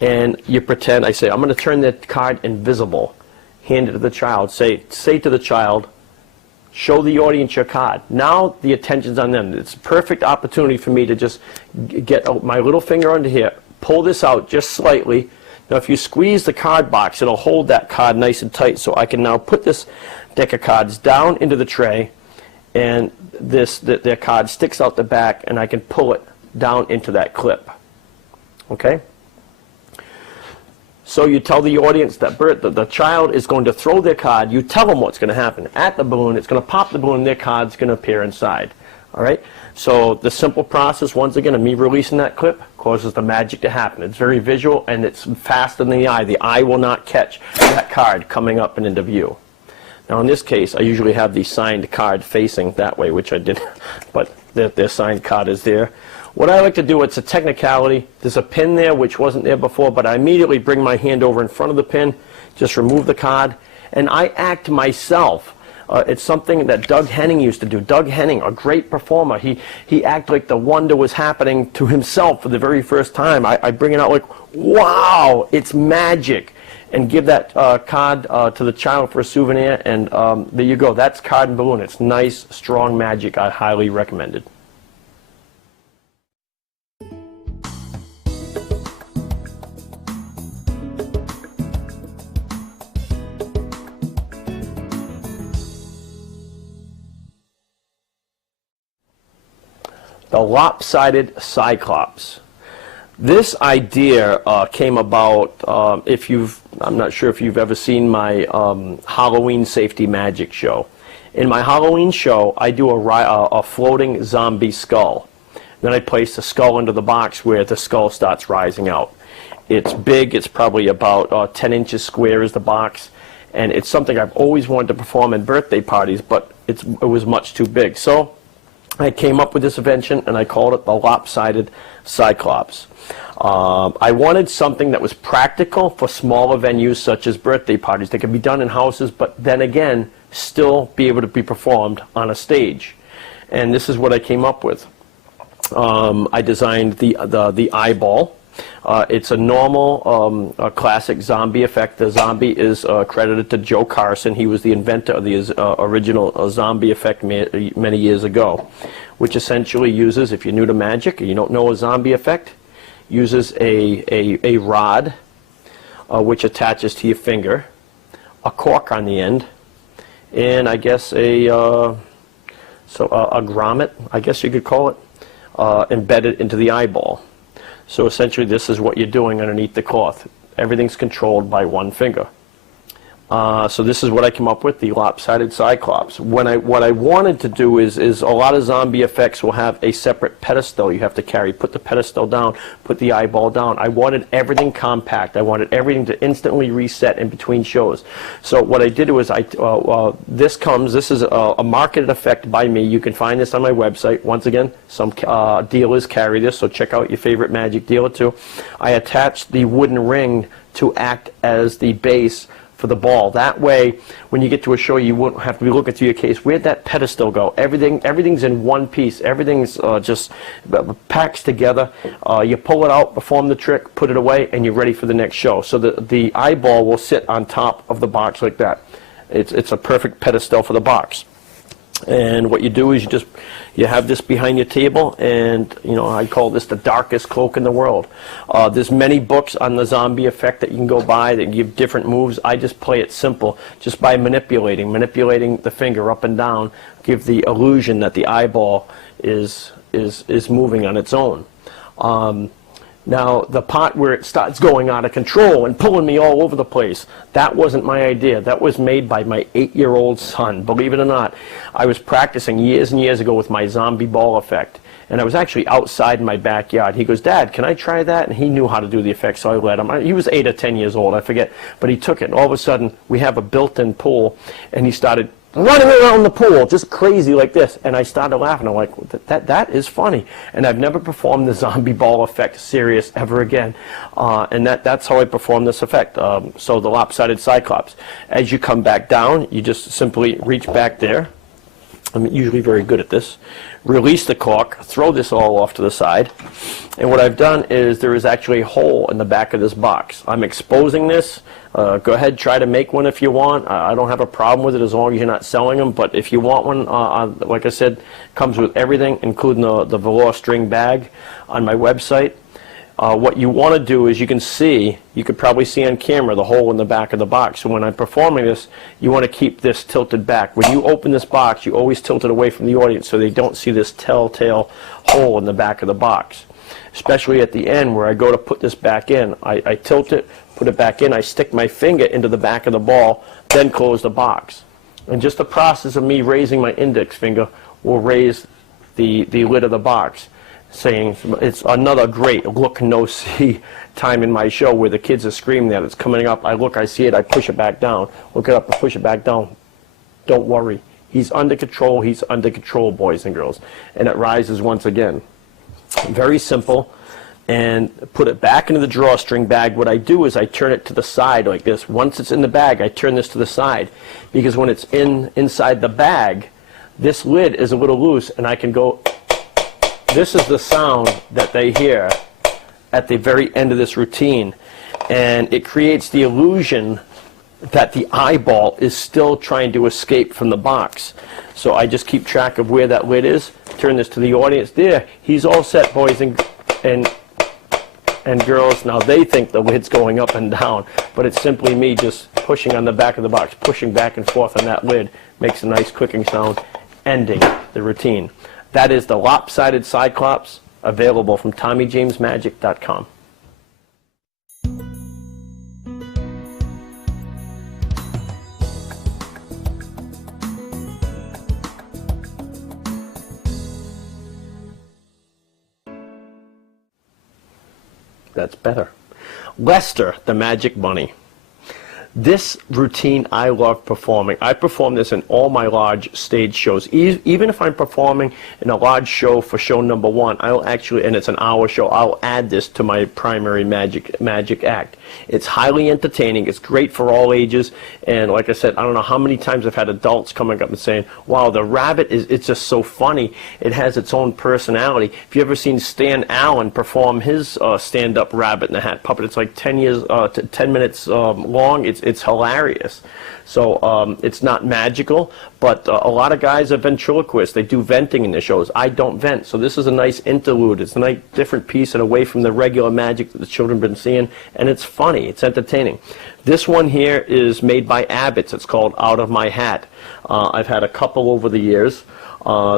and you pretend, I say, I'm going to turn that card invisible. Hand it to the child. Say to the child, show the audience your card. Now the attention's on them. It's a perfect opportunity for me to just get my little finger under here, pull this out just slightly. Now if you squeeze the card box, it'll hold that card nice and tight, so I can now put this deck of cards down into the tray, and their card sticks out the back, and I can pull it down into that clip. Okay? So you tell the audience that the child is going to throw their card. You tell them what's going to happen. At the balloon, it's going to pop the balloon, and their card's going to appear inside. All right? So the simple process, once again, of me releasing that clip causes the magic to happen. It's very visual, and it's faster than the eye. The eye will not catch that card coming up and into view. Now in this case, I usually have the signed card facing that way, which I didn't, but their signed card is there. What I like to do, it's a technicality. There's a pin there which wasn't there before, but I immediately bring my hand over in front of the pin, just remove the card, and I act myself. It's something that Doug Henning used to do. Doug Henning, a great performer, he acted like the wonder was happening to himself for the very first time. I bring it out like, wow, it's magic. And give that card to the child for a souvenir, and there you go. That's Card and Balloon. It's nice, strong magic. I highly recommend it. The lopsided Cyclops. This idea came about, I'm not sure if you've ever seen my Halloween Safety Magic show. In my Halloween show, I do a floating zombie skull. Then I place the skull into the box where the skull starts rising out. It's big. It's probably about 10 inches square is the box. And it's something I've always wanted to perform in birthday parties, but it was much too big. So I came up with this invention, and I called it the lopsided Cyclops. I wanted something that was practical for smaller venues such as birthday parties. They could be done in houses, but then again, still be able to be performed on a stage. And this is what I came up with. I designed the eyeball. It's a normal classic zombie effect. The zombie is credited to Joe Carson. He was the inventor of the original zombie effect many years ago, which essentially uses, if you're new to magic and you don't know a zombie effect, uses a rod which attaches to your finger, a cork on the end, and I guess a grommet, I guess you could call it, embedded into the eyeball. So essentially this is what you're doing underneath the cloth. Everything's controlled by one finger. So this is what I came up with, the lopsided Cyclops. What I wanted to do is a lot of zombie effects will have a separate pedestal you have to carry. Put the pedestal down, put the eyeball down. I wanted everything compact. I wanted everything to instantly reset in between shows. So what I did was this is a marketed effect by me. You can find this on my website. Once again, some dealers carry this, so check out your favorite magic dealer too. I attached the wooden ring to act as the base for the ball. That way, when you get to a show, you won't have to be looking through your case. Where'd that pedestal go? Everything's in one piece. Everything's just packs together. You pull it out, perform the trick, put it away, and you're ready for the next show. So the eyeball will sit on top of the box like that. It's a perfect pedestal for the box. And what you do is you have this behind your table, and I call this the darkest cloak in the world. There's many books on the zombie effect that you can go buy that give different moves. I just play it simple, just by manipulating the finger up and down, give the illusion that the eyeball is moving on its own. Now, the part where it starts going out of control and pulling me all over the place, that wasn't my idea. That was made by my 8-year-old son. Believe it or not, I was practicing years and years ago with my zombie ball effect. And I was actually outside in my backyard. He goes, "Dad, can I try that?" And he knew how to do the effect, so I let him. He was 8 or 10 years old, I forget. But he took it, and all of a sudden, we have a built-in pool, and he started running around the pool, just crazy like this. And I started laughing. I'm like, that is funny. And I've never performed the zombie ball effect serious ever again. And that's how I perform this effect. So the lopsided Cyclops. As you come back down, you just simply reach back there. I'm usually very good at this. Release the cork, throw this all off to the side. And what I've done is there is actually a hole in the back of this box. I'm exposing this. Go ahead, try to make one if you want. I don't have a problem with it as long as you're not selling them. But if you want one, like I said, comes with everything, including the velour string bag on my website. What you want to do is you could probably see on camera the hole in the back of the box. So when I'm performing this, you want to keep this tilted back. When you open this box, you always tilt it away from the audience so they don't see this telltale hole in the back of the box. Especially at the end where I go to put this back in. I tilt it, put it back in, I stick my finger into the back of the ball, then close the box. And just the process of me raising my index finger will raise the lid of the box, saying it's another great look, no see time in my show where the kids are screaming that it's coming up. I look, I see it, I push it back down. Look it up, I push it back down. Don't worry. He's under control, boys and girls. And it rises once again. Very simple. And put it back into the drawstring bag. What I do is I turn it to the side like this. Once it's in the bag, I turn this to the side. Because when it's inside the bag, this lid is a little loose, and I can go. This is the sound that they hear at the very end of this routine. And it creates the illusion that the eyeball is still trying to escape from the box. So I just keep track of where that lid is, turn this to the audience. There, he's all set, boys and girls. Now they think the lid's going up and down, but it's simply me just pushing on the back of the box, pushing back and forth on that lid, makes a nice clicking sound, ending the routine. That is the lopsided Cyclops, available from TommyJamesMagic.com. That's better. Lester, the Magic Bunny. This routine I love performing. I perform this in all my large stage shows. Even if I'm performing in a large show for show number 1, I'll actually, and it's an hour show, I'll add this to my primary magic act. It's highly entertaining. It's great for all ages. And like I said, I don't know how many times I've had adults coming up and saying, wow, the rabbit it's just so funny. It has its own personality. If you ever seen Stan Allen perform his stand-up Rabbit in the Hat puppet, it's like 10 minutes long. It's hilarious. So it's not magical, but a lot of guys are ventriloquists. They do venting in their shows. I don't vent, so this is a nice interlude. It's a nice different piece and away from the regular magic that the children have been seeing, and it's funny. It's entertaining. This one here is made by Abbott's. It's called Out of My Hat. I've had a couple over the years.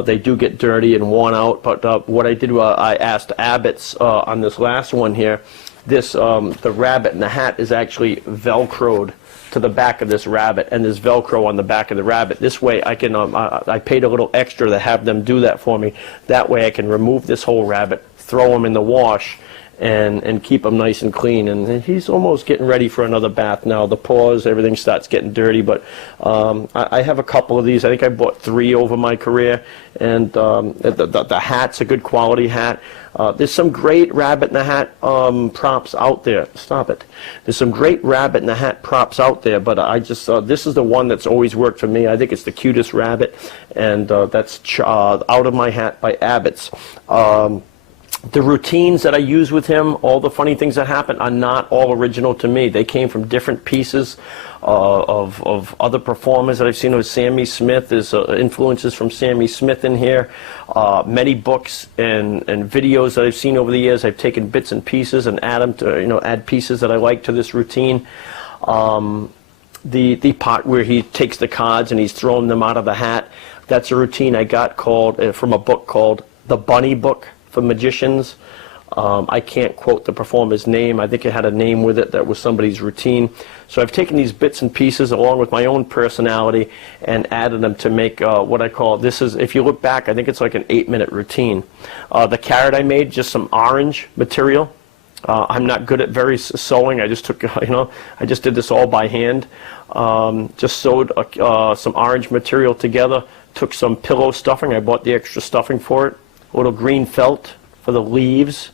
They do get dirty and worn out, but what I did, I asked Abbott's on this last one here. This the rabbit in the hat is actually Velcroed to the back of this rabbit, and there's Velcro on the back of the rabbit. This way I can, I paid a little extra to have them do that for me. That way I can remove this whole rabbit, throw him in the wash, and keep him nice and clean. And he's almost getting ready for another bath now. The paws, everything starts getting dirty, but I have a couple of these. I think I bought 3 over my career, and the hat's a good quality hat. There's some great Rabbit in the Hat props out there. Stop it. There's some great Rabbit in the Hat props out there, but I just, this is the one that's always worked for me. I think it's the cutest rabbit, and that's Out of My Hat by Abbott's. The routines that I use with him, all the funny things that happen, are not all original to me. They came from different pieces of other performers that I've seen with Sammy Smith. There's influences from Sammy Smith in here. Many books and videos that I've seen over the years, I've taken bits and pieces and add them to, add pieces that I like to this routine. The part where he takes the cards and he's throwing them out of the hat, that's a routine I got from a book called The Bunny Book for Magicians. I can't quote the performer's name. I think it had a name with it that was somebody's routine. So I've taken these bits and pieces along with my own personality and added them to make what I call, this is, if you look back, I think it's like an 8-minute routine. The carrot I made, just some orange material. I'm not good at sewing. I just took, I just did this all by hand. Just sewed some orange material together, took some pillow stuffing. I bought the extra stuffing for it. A little green felt for the leaves,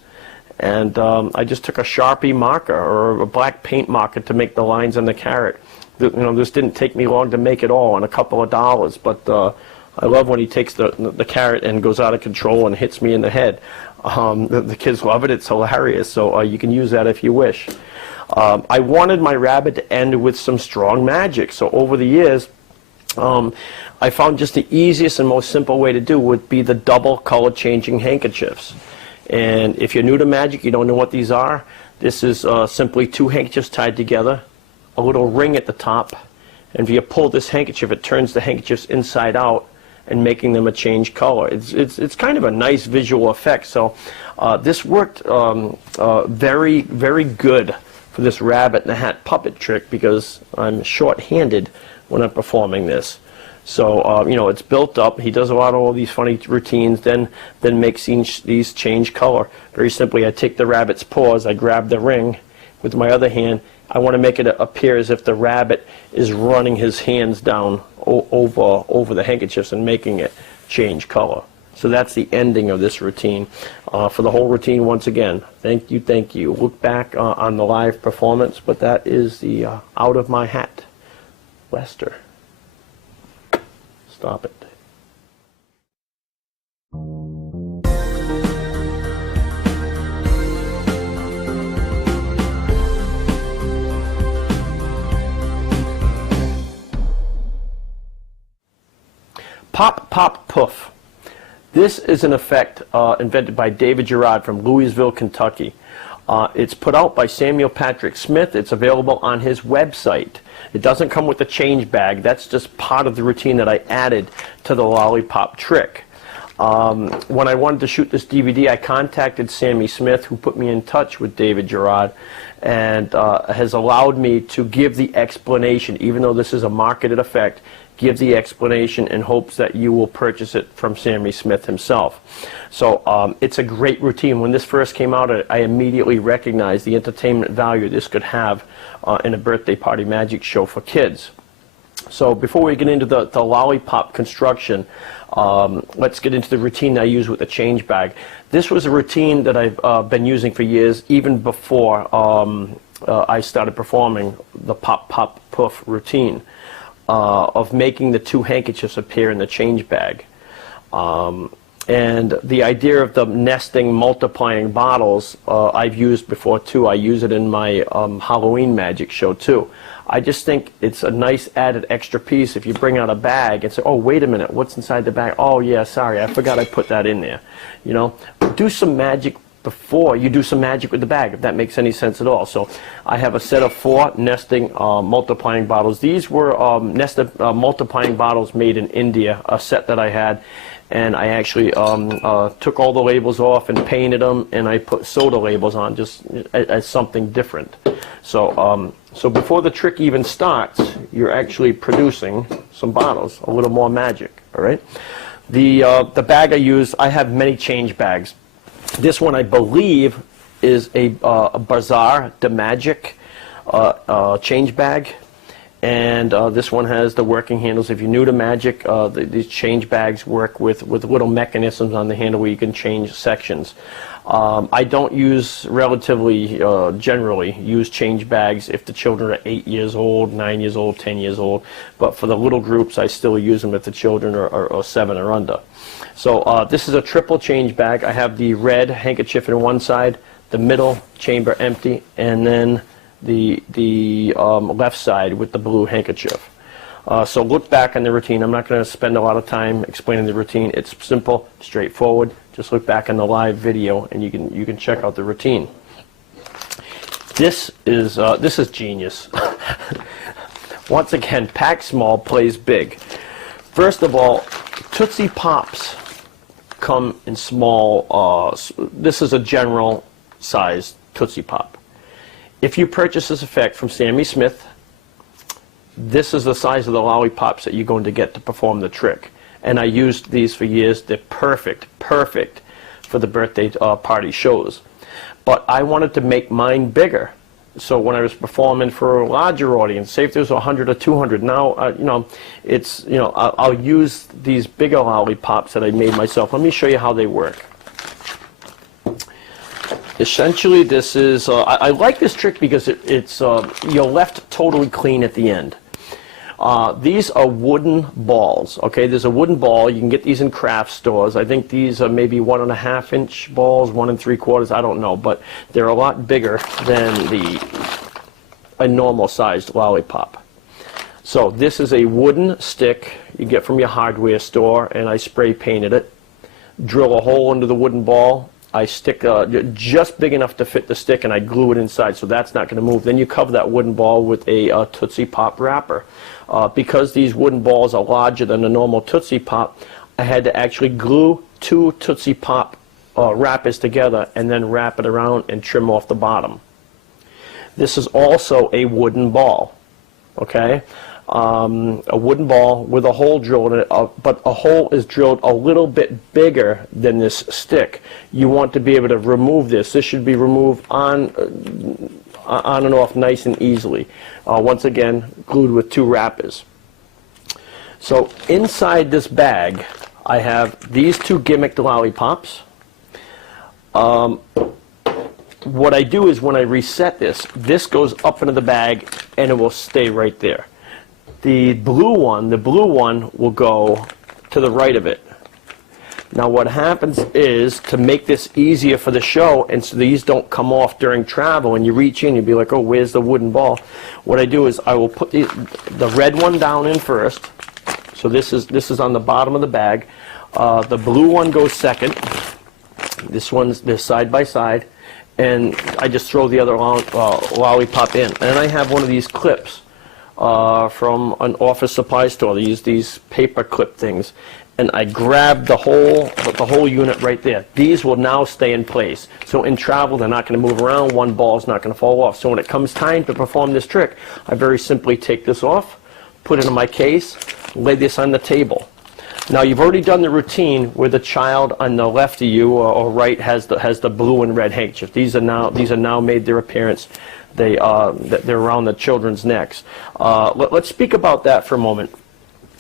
and I just took a Sharpie marker or a black paint marker to make the lines on the carrot. This didn't take me long to make it all, and a couple of dollars, but I love when he takes the carrot and goes out of control and hits me in the head. The kids love it. It's hilarious, so you can use that if you wish. I wanted my rabbit to end with some strong magic, so over the years, I found just the easiest and most simple way to do would be the double color changing handkerchiefs. And if you're new to magic, you don't know what these are, this is simply 2 handkerchiefs tied together, a little ring at the top, and if you pull this handkerchief, it turns the handkerchiefs inside out and making them a change color. It's kind of a nice visual effect. So this worked very, very good for this Rabbit in the Hat puppet trick because I'm short-handed when I'm performing this. So it's built up. He does a lot of all these funny routines, then makes these change color. Very simply, I take the rabbit's paws, I grab the ring with my other hand. I want to make it appear as if the rabbit is running his hands down over the handkerchiefs and making it change color. So that's the ending of this routine. For the whole routine, once again, thank you. Look back on the live performance, but that is the Out of My Hat. Lester. Stop it. Pop, pop, poof. This is an effect invented by David Gerard from Louisville, Kentucky. It's put out by Samuel Patrick Smith. It's available on his website. It doesn't come with a change bag. That's just part of the routine that I added to the lollipop trick. When I wanted to shoot this DVD, I contacted Sammy Smith, who put me in touch with David Gerard, and has allowed me to give the explanation, even though this is a marketed effect, give the explanation in hopes that you will purchase it from Sammy Smith himself. So it's a great routine. When this first came out, I immediately recognized the entertainment value this could have in a birthday party magic show for kids. So before we get into the lollipop construction, let's get into the routine I use with the change bag. This was a routine that I've been using for years, even before I started performing the pop, pop, poof routine of making the two handkerchiefs appear in the change bag. And the idea of the nesting, multiplying bottles, I've used before too. I use it in my Halloween magic show too. I just think it's a nice added extra piece if you bring out a bag and say, oh, wait a minute, what's inside the bag? Oh, yeah, sorry, I forgot I put that in there. You know, do some magic before you do some magic with the bag, if that makes any sense at all. So I have a set of 4 nesting multiplying bottles. These were nested multiplying bottles made in India, a set that I had. And I actually took all the labels off and painted them, and I put soda labels on just as something different. So, so before the trick even starts, you're actually producing some bottles, a little more magic. All right. The bag I use, I have many change bags. This one, I believe, is a Bazaar de Magic change bag. And this one has the working handles. If you're new to magic, these change bags work with little mechanisms on the handle where you can change sections. I don't generally use change bags if the children are 8 years old, 9 years old, 10 years old. But for the little groups, I still use them if the children are 7 or under. So this is a triple change bag. I have the red handkerchief on one side, the middle chamber empty, and then the left side with the blue handkerchief. So look back on the routine. I'm not going to spend a lot of time explaining the routine. It's simple, straightforward. Just look back on the live video and you can check out the routine. This is genius. Once again, pack small, plays big. First of all, Tootsie Pops come in small. This is a general size Tootsie Pop. If you purchase this effect from Sammy Smith, this is the size of the lollipops that you're going to get to perform the trick. And I used these for years. They're perfect for the birthday party shows. But I wanted to make mine bigger. So when I was performing for a larger audience, say if there was 100 or 200, now you know, it's, you know, I'll use these bigger lollipops that I made myself. Let me show you how they work. Essentially, this is, I like this trick because it's you're left totally clean at the end. These are wooden balls, okay? There's a wooden ball. You can get these in craft stores. I think these are maybe 1.5 inch balls, 1 3/4, I don't know, but they're a lot bigger than a normal sized lollipop. So this is a wooden stick you get from your hardware store, and I spray painted it. Drill a hole into the wooden ball. I stick just big enough to fit the stick, and I glue it inside, so that's not going to move. Then you cover that wooden ball with a Tootsie Pop wrapper. Because these wooden balls are larger than a normal Tootsie Pop, I had to actually glue 2 Tootsie Pop wrappers together and then wrap it around and trim off the bottom. This is also a wooden ball, okay? A wooden ball with a hole drilled in it, but a hole is drilled a little bit bigger than this stick. You want to be able to remove this. This should be removed on and off nice and easily. Once again, glued with 2 wrappers. So inside this bag, I have these 2 gimmicked lollipops. What I do is when I reset this, this goes up into the bag and it will stay right there. The blue one will go to the right of it. Now what happens is, to make this easier for the show, and so these don't come off during travel, and you reach in, you'll be like, oh, where's the wooden ball? What I do is I will put the red one down in first. So this is on the bottom of the bag. The blue one goes second. They're side by side. And I just throw the other lollipop in. And I have one of these clips from an office supply store. They use these paper clip things, and I grab the whole unit right there. These will now stay in place. So in travel, they're not going to move around. One ball is not going to fall off. So when it comes time to perform this trick, I very simply take this off, put it in my case, lay this on the table. Now you've already done the routine where the child on the left of you or right has the blue and red handkerchief. These are now made their appearance. They're around the children's necks. Let's speak about that for a moment.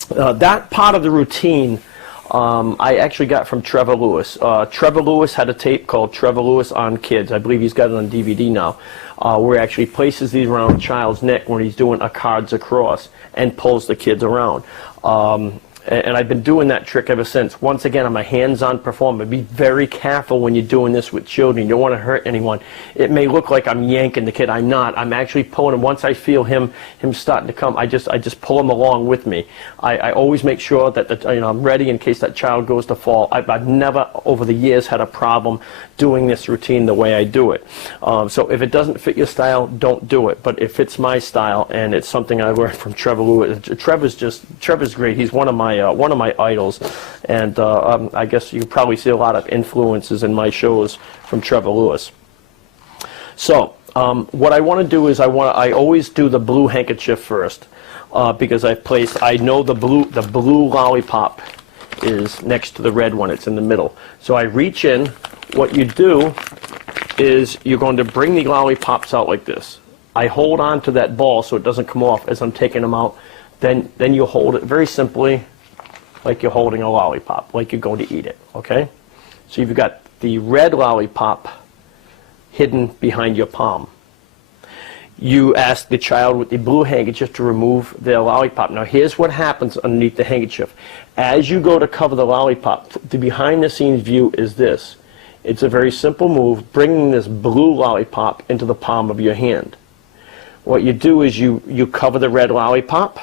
That part of the routine I actually got from Trevor Lewis. Trevor Lewis had a tape called Trevor Lewis on Kids. I believe he's got it on DVD now, where he actually places these around a child's neck when he's doing a cards across and pulls the kids around. And I've been doing that trick ever since. Once again, I'm a hands-on performer. Be very careful when you're doing this with children. You don't want to hurt anyone. It may look like I'm yanking the kid. I'm not. I'm actually pulling him. Once I feel him starting to come, I just pull him along with me. I always make sure that I'm ready in case that child goes to fall. I've never over the years had a problem doing this routine the way I do it. So if it doesn't fit your style, don't do it. But it fits my style, and it's something I learned from Trevor Lewis. Trevor's great. He's one of my idols, and I guess you can probably see a lot of influences in my shows from Trevor Lewis. So what I want to do is I always do the blue handkerchief first, because I know the blue lollipop is next to the red one. It's in the middle. So I reach in. What you do is you're going to bring the lollipops out like this. I hold on to that ball so it doesn't come off as I'm taking them out. Then you hold it very simply, like you're holding a lollipop, like you're going to eat it, okay? So you've got the red lollipop hidden behind your palm. You ask the child with the blue handkerchief to remove their lollipop. Now here's what happens underneath the handkerchief. As you go to cover the lollipop, the behind-the-scenes view is this. It's a very simple move, bringing this blue lollipop into the palm of your hand. What you do is you cover the red lollipop,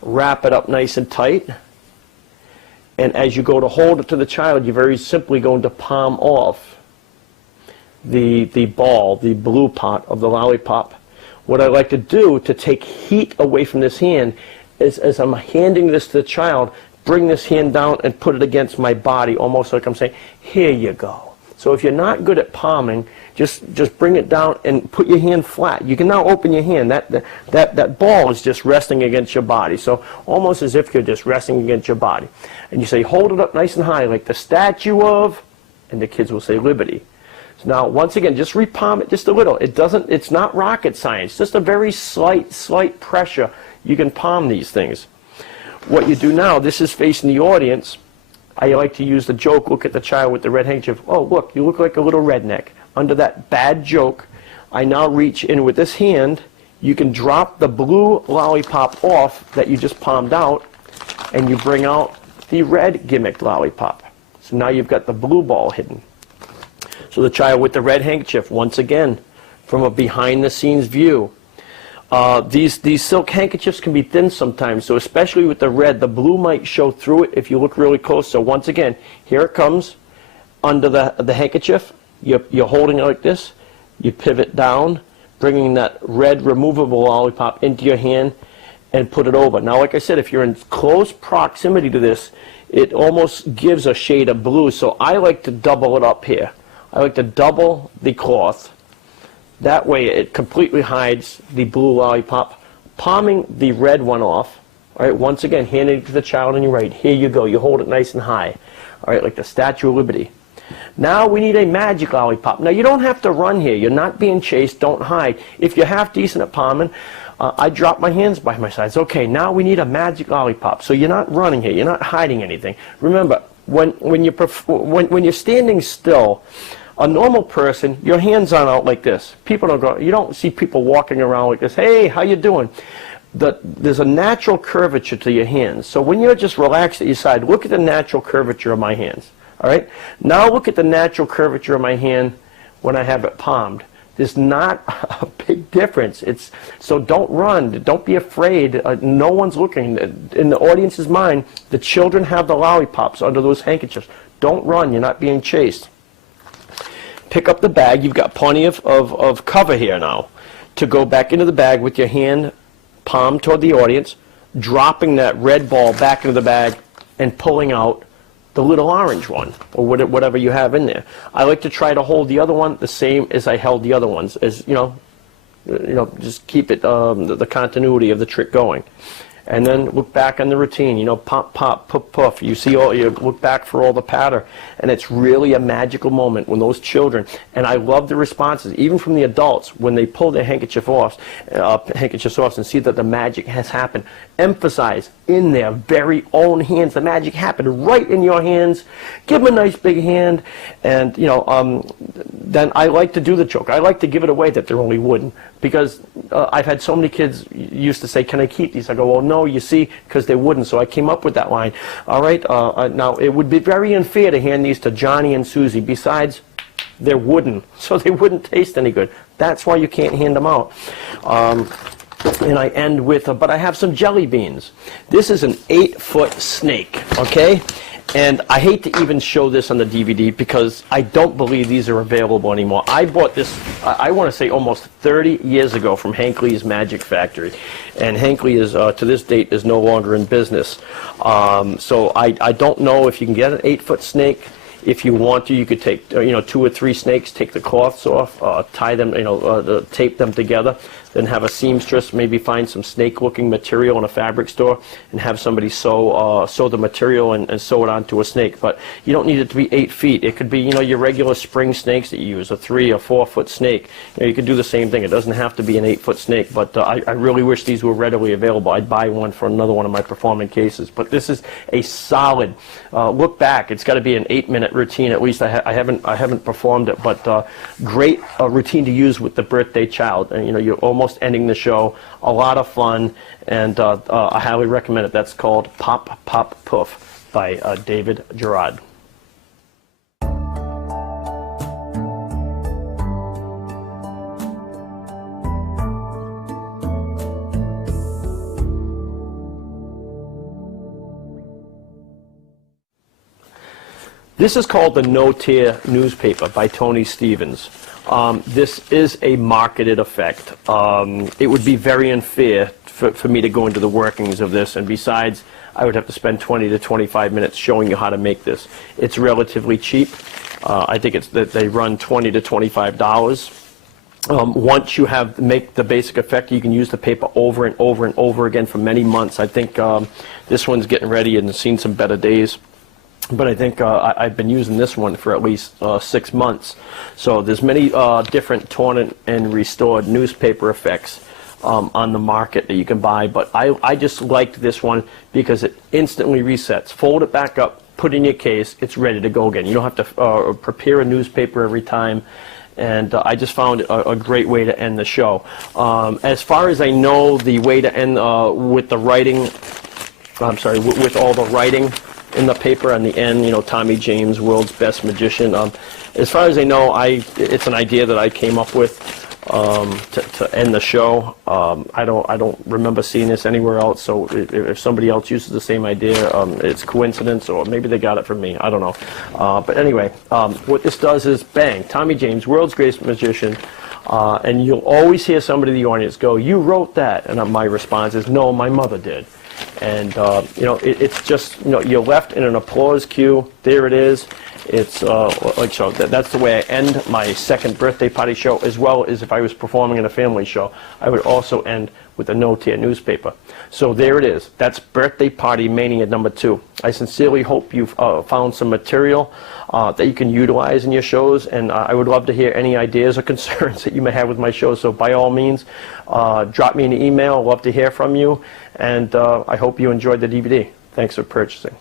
wrap it up nice and tight, and as you go to hold it to the child, you're very simply going to palm off the ball, the blue part of the lollipop. What I like to do to take heat away from this hand is, as I'm handing this to the child, bring this hand down and put it against my body, almost like I'm saying, here you go. So if you're not good at palming, just bring it down and put your hand flat. You can now open your hand. That ball is just resting against your body. So almost as if you're just resting against your body. And you say, hold it up nice and high, like the statue of, and the kids will say, liberty. So now, once again, just repalm it just a little. It's not rocket science. Just a very slight pressure. You can palm these things. What you do now, this is facing the audience. I like to use the joke, look at the child with the red handkerchief. Oh, look, you look like a little redneck. Under that bad joke, I now reach in with this hand. You can drop the blue lollipop off that you just palmed out, and you bring out the red gimmick lollipop. So now you've got the blue ball hidden. So the child with the red handkerchief, once again, from a behind-the-scenes view. These silk handkerchiefs can be thin sometimes, so especially with the red, the blue might show through it if you look really close. So once again, here it comes under the handkerchief. You're holding it like this. You pivot down, bringing that red removable lollipop into your hand and put it over. Now, like I said, if you're in close proximity to this, it almost gives a shade of blue. So I like to double it up here. I like to double the cloth. That way it completely hides the blue lollipop. Palming the red one off. All right, once again, handing it to the child on your right. Here you go. You hold it nice and high. All right, like the Statue of Liberty. Now we need a magic lollipop. Now you don't have to run here. You're not being chased. Don't hide. If you're half decent at palming, I drop my hands by my sides. Okay, now we need a magic lollipop. So you're not running here. You're not hiding anything. Remember, when you're standing still, a normal person, your hands aren't out like this. People don't go. You don't see people walking around like this. Hey, how you doing? There's a natural curvature to your hands. So when you're just relaxed at your side, look at the natural curvature of my hands. All right. Now look at the natural curvature of my hand when I have it palmed. There's not a big difference. So don't run. Don't be afraid. No one's looking. In the audience's mind, the children have the lollipops under those handkerchiefs. Don't run. You're not being chased. Pick up the bag. You've got plenty of cover here now to go back into the bag with your hand palm toward the audience, dropping that red ball back into the bag and pulling out the little orange one or whatever you have in there. I like to try to hold the other one the same as I held the other ones, as you know, just keep it the continuity of the trick going. and then look back on the routine, you know, pop, pop, puff, puff. You see all, you look back for all the patter, and it's really a magical moment when those children, and I love the responses, even from the adults, when they pull their handkerchiefs off and see that the magic has happened. Emphasize in their very own hands, the magic happened right in your hands. Give them a nice big hand, and you know, then I like to do the joke. I like to give it away that they're only wooden, because I've had so many kids used to say, "Can I keep these?" I go, "Well, no, you see, because they're wooden." So I came up with that line. All right, now it would be very unfair to hand these to Johnny and Susie. Besides, they're wooden, so they wouldn't taste any good. That's why you can't hand them out. And I end with, but I have some jelly beans. This is an 8-foot snake, okay? And I hate to even show this on the DVD because I don't believe these are available anymore. I bought this, I want to say almost 30 years ago from Hankley's Magic Factory. And Hankley is, to this date, is no longer in business. So I don't know if you can get an 8-foot snake. If you want to, you could take, 2 or 3 snakes, take the cloths off, tie them, tape them together, then have a seamstress maybe find some snake-looking material in a fabric store and have somebody sew the material and sew it onto a snake. But you don't need it to be 8 feet. It could be, your regular spring snakes that you use, a 3 or 4 foot snake. You could do the same thing. It doesn't have to be an 8-foot snake, but I really wish these were readily available. I'd buy one for another one of my performing cases. But this is a solid look back. It's got to be an 8-minute routine at least. I haven't performed it, but great routine to use with the birthday child. And you're almost ending the show. A lot of fun, and I highly recommend it. That's called Pop Pop Puff by David Gerard. This is called the No-Tear Newspaper by Tony Stevens. This is a marketed effect. It would be very unfair for me to go into the workings of this, and besides, I would have to spend 20 to 25 minutes showing you how to make this. It's relatively cheap. I think they run $20 to $25. Once you make the basic effect, you can use the paper over and over and over again for many months. I think this one's getting ready and seen some better days. But I think I've been using this one for at least 6 months. So there's many different torn and restored newspaper effects on the market that you can buy. But I just liked this one because it instantly resets. Fold it back up, put it in your case, it's ready to go again. You don't have to prepare a newspaper every time. And I just found a great way to end the show. As far as I know, the way to end with the writing, with all the writing in the paper on the end, Tommy James, world's best magician. As far as I know, it's an idea that I came up with to end the show. I don't remember seeing this anywhere else. So if somebody else uses the same idea, it's coincidence, or maybe they got it from me. I don't know. But anyway, what this does is bang, Tommy James, world's greatest magician. And you'll always hear somebody in the audience go, "You wrote that," and my response is, "No, my mother did." And it's just you're left in an applause queue. There it is. It's like so. That's the way I end my second birthday party show, as well as if I was performing in a family show. I would also end with a No-Tear newspaper. So there it is. That's Birthday Party Mania #2. I sincerely hope you've found some material that you can utilize in your shows, and I would love to hear any ideas or concerns that you may have with my shows. So by all means, drop me an email. I'd love to hear from you, and I hope you enjoyed the DVD. Thanks for purchasing.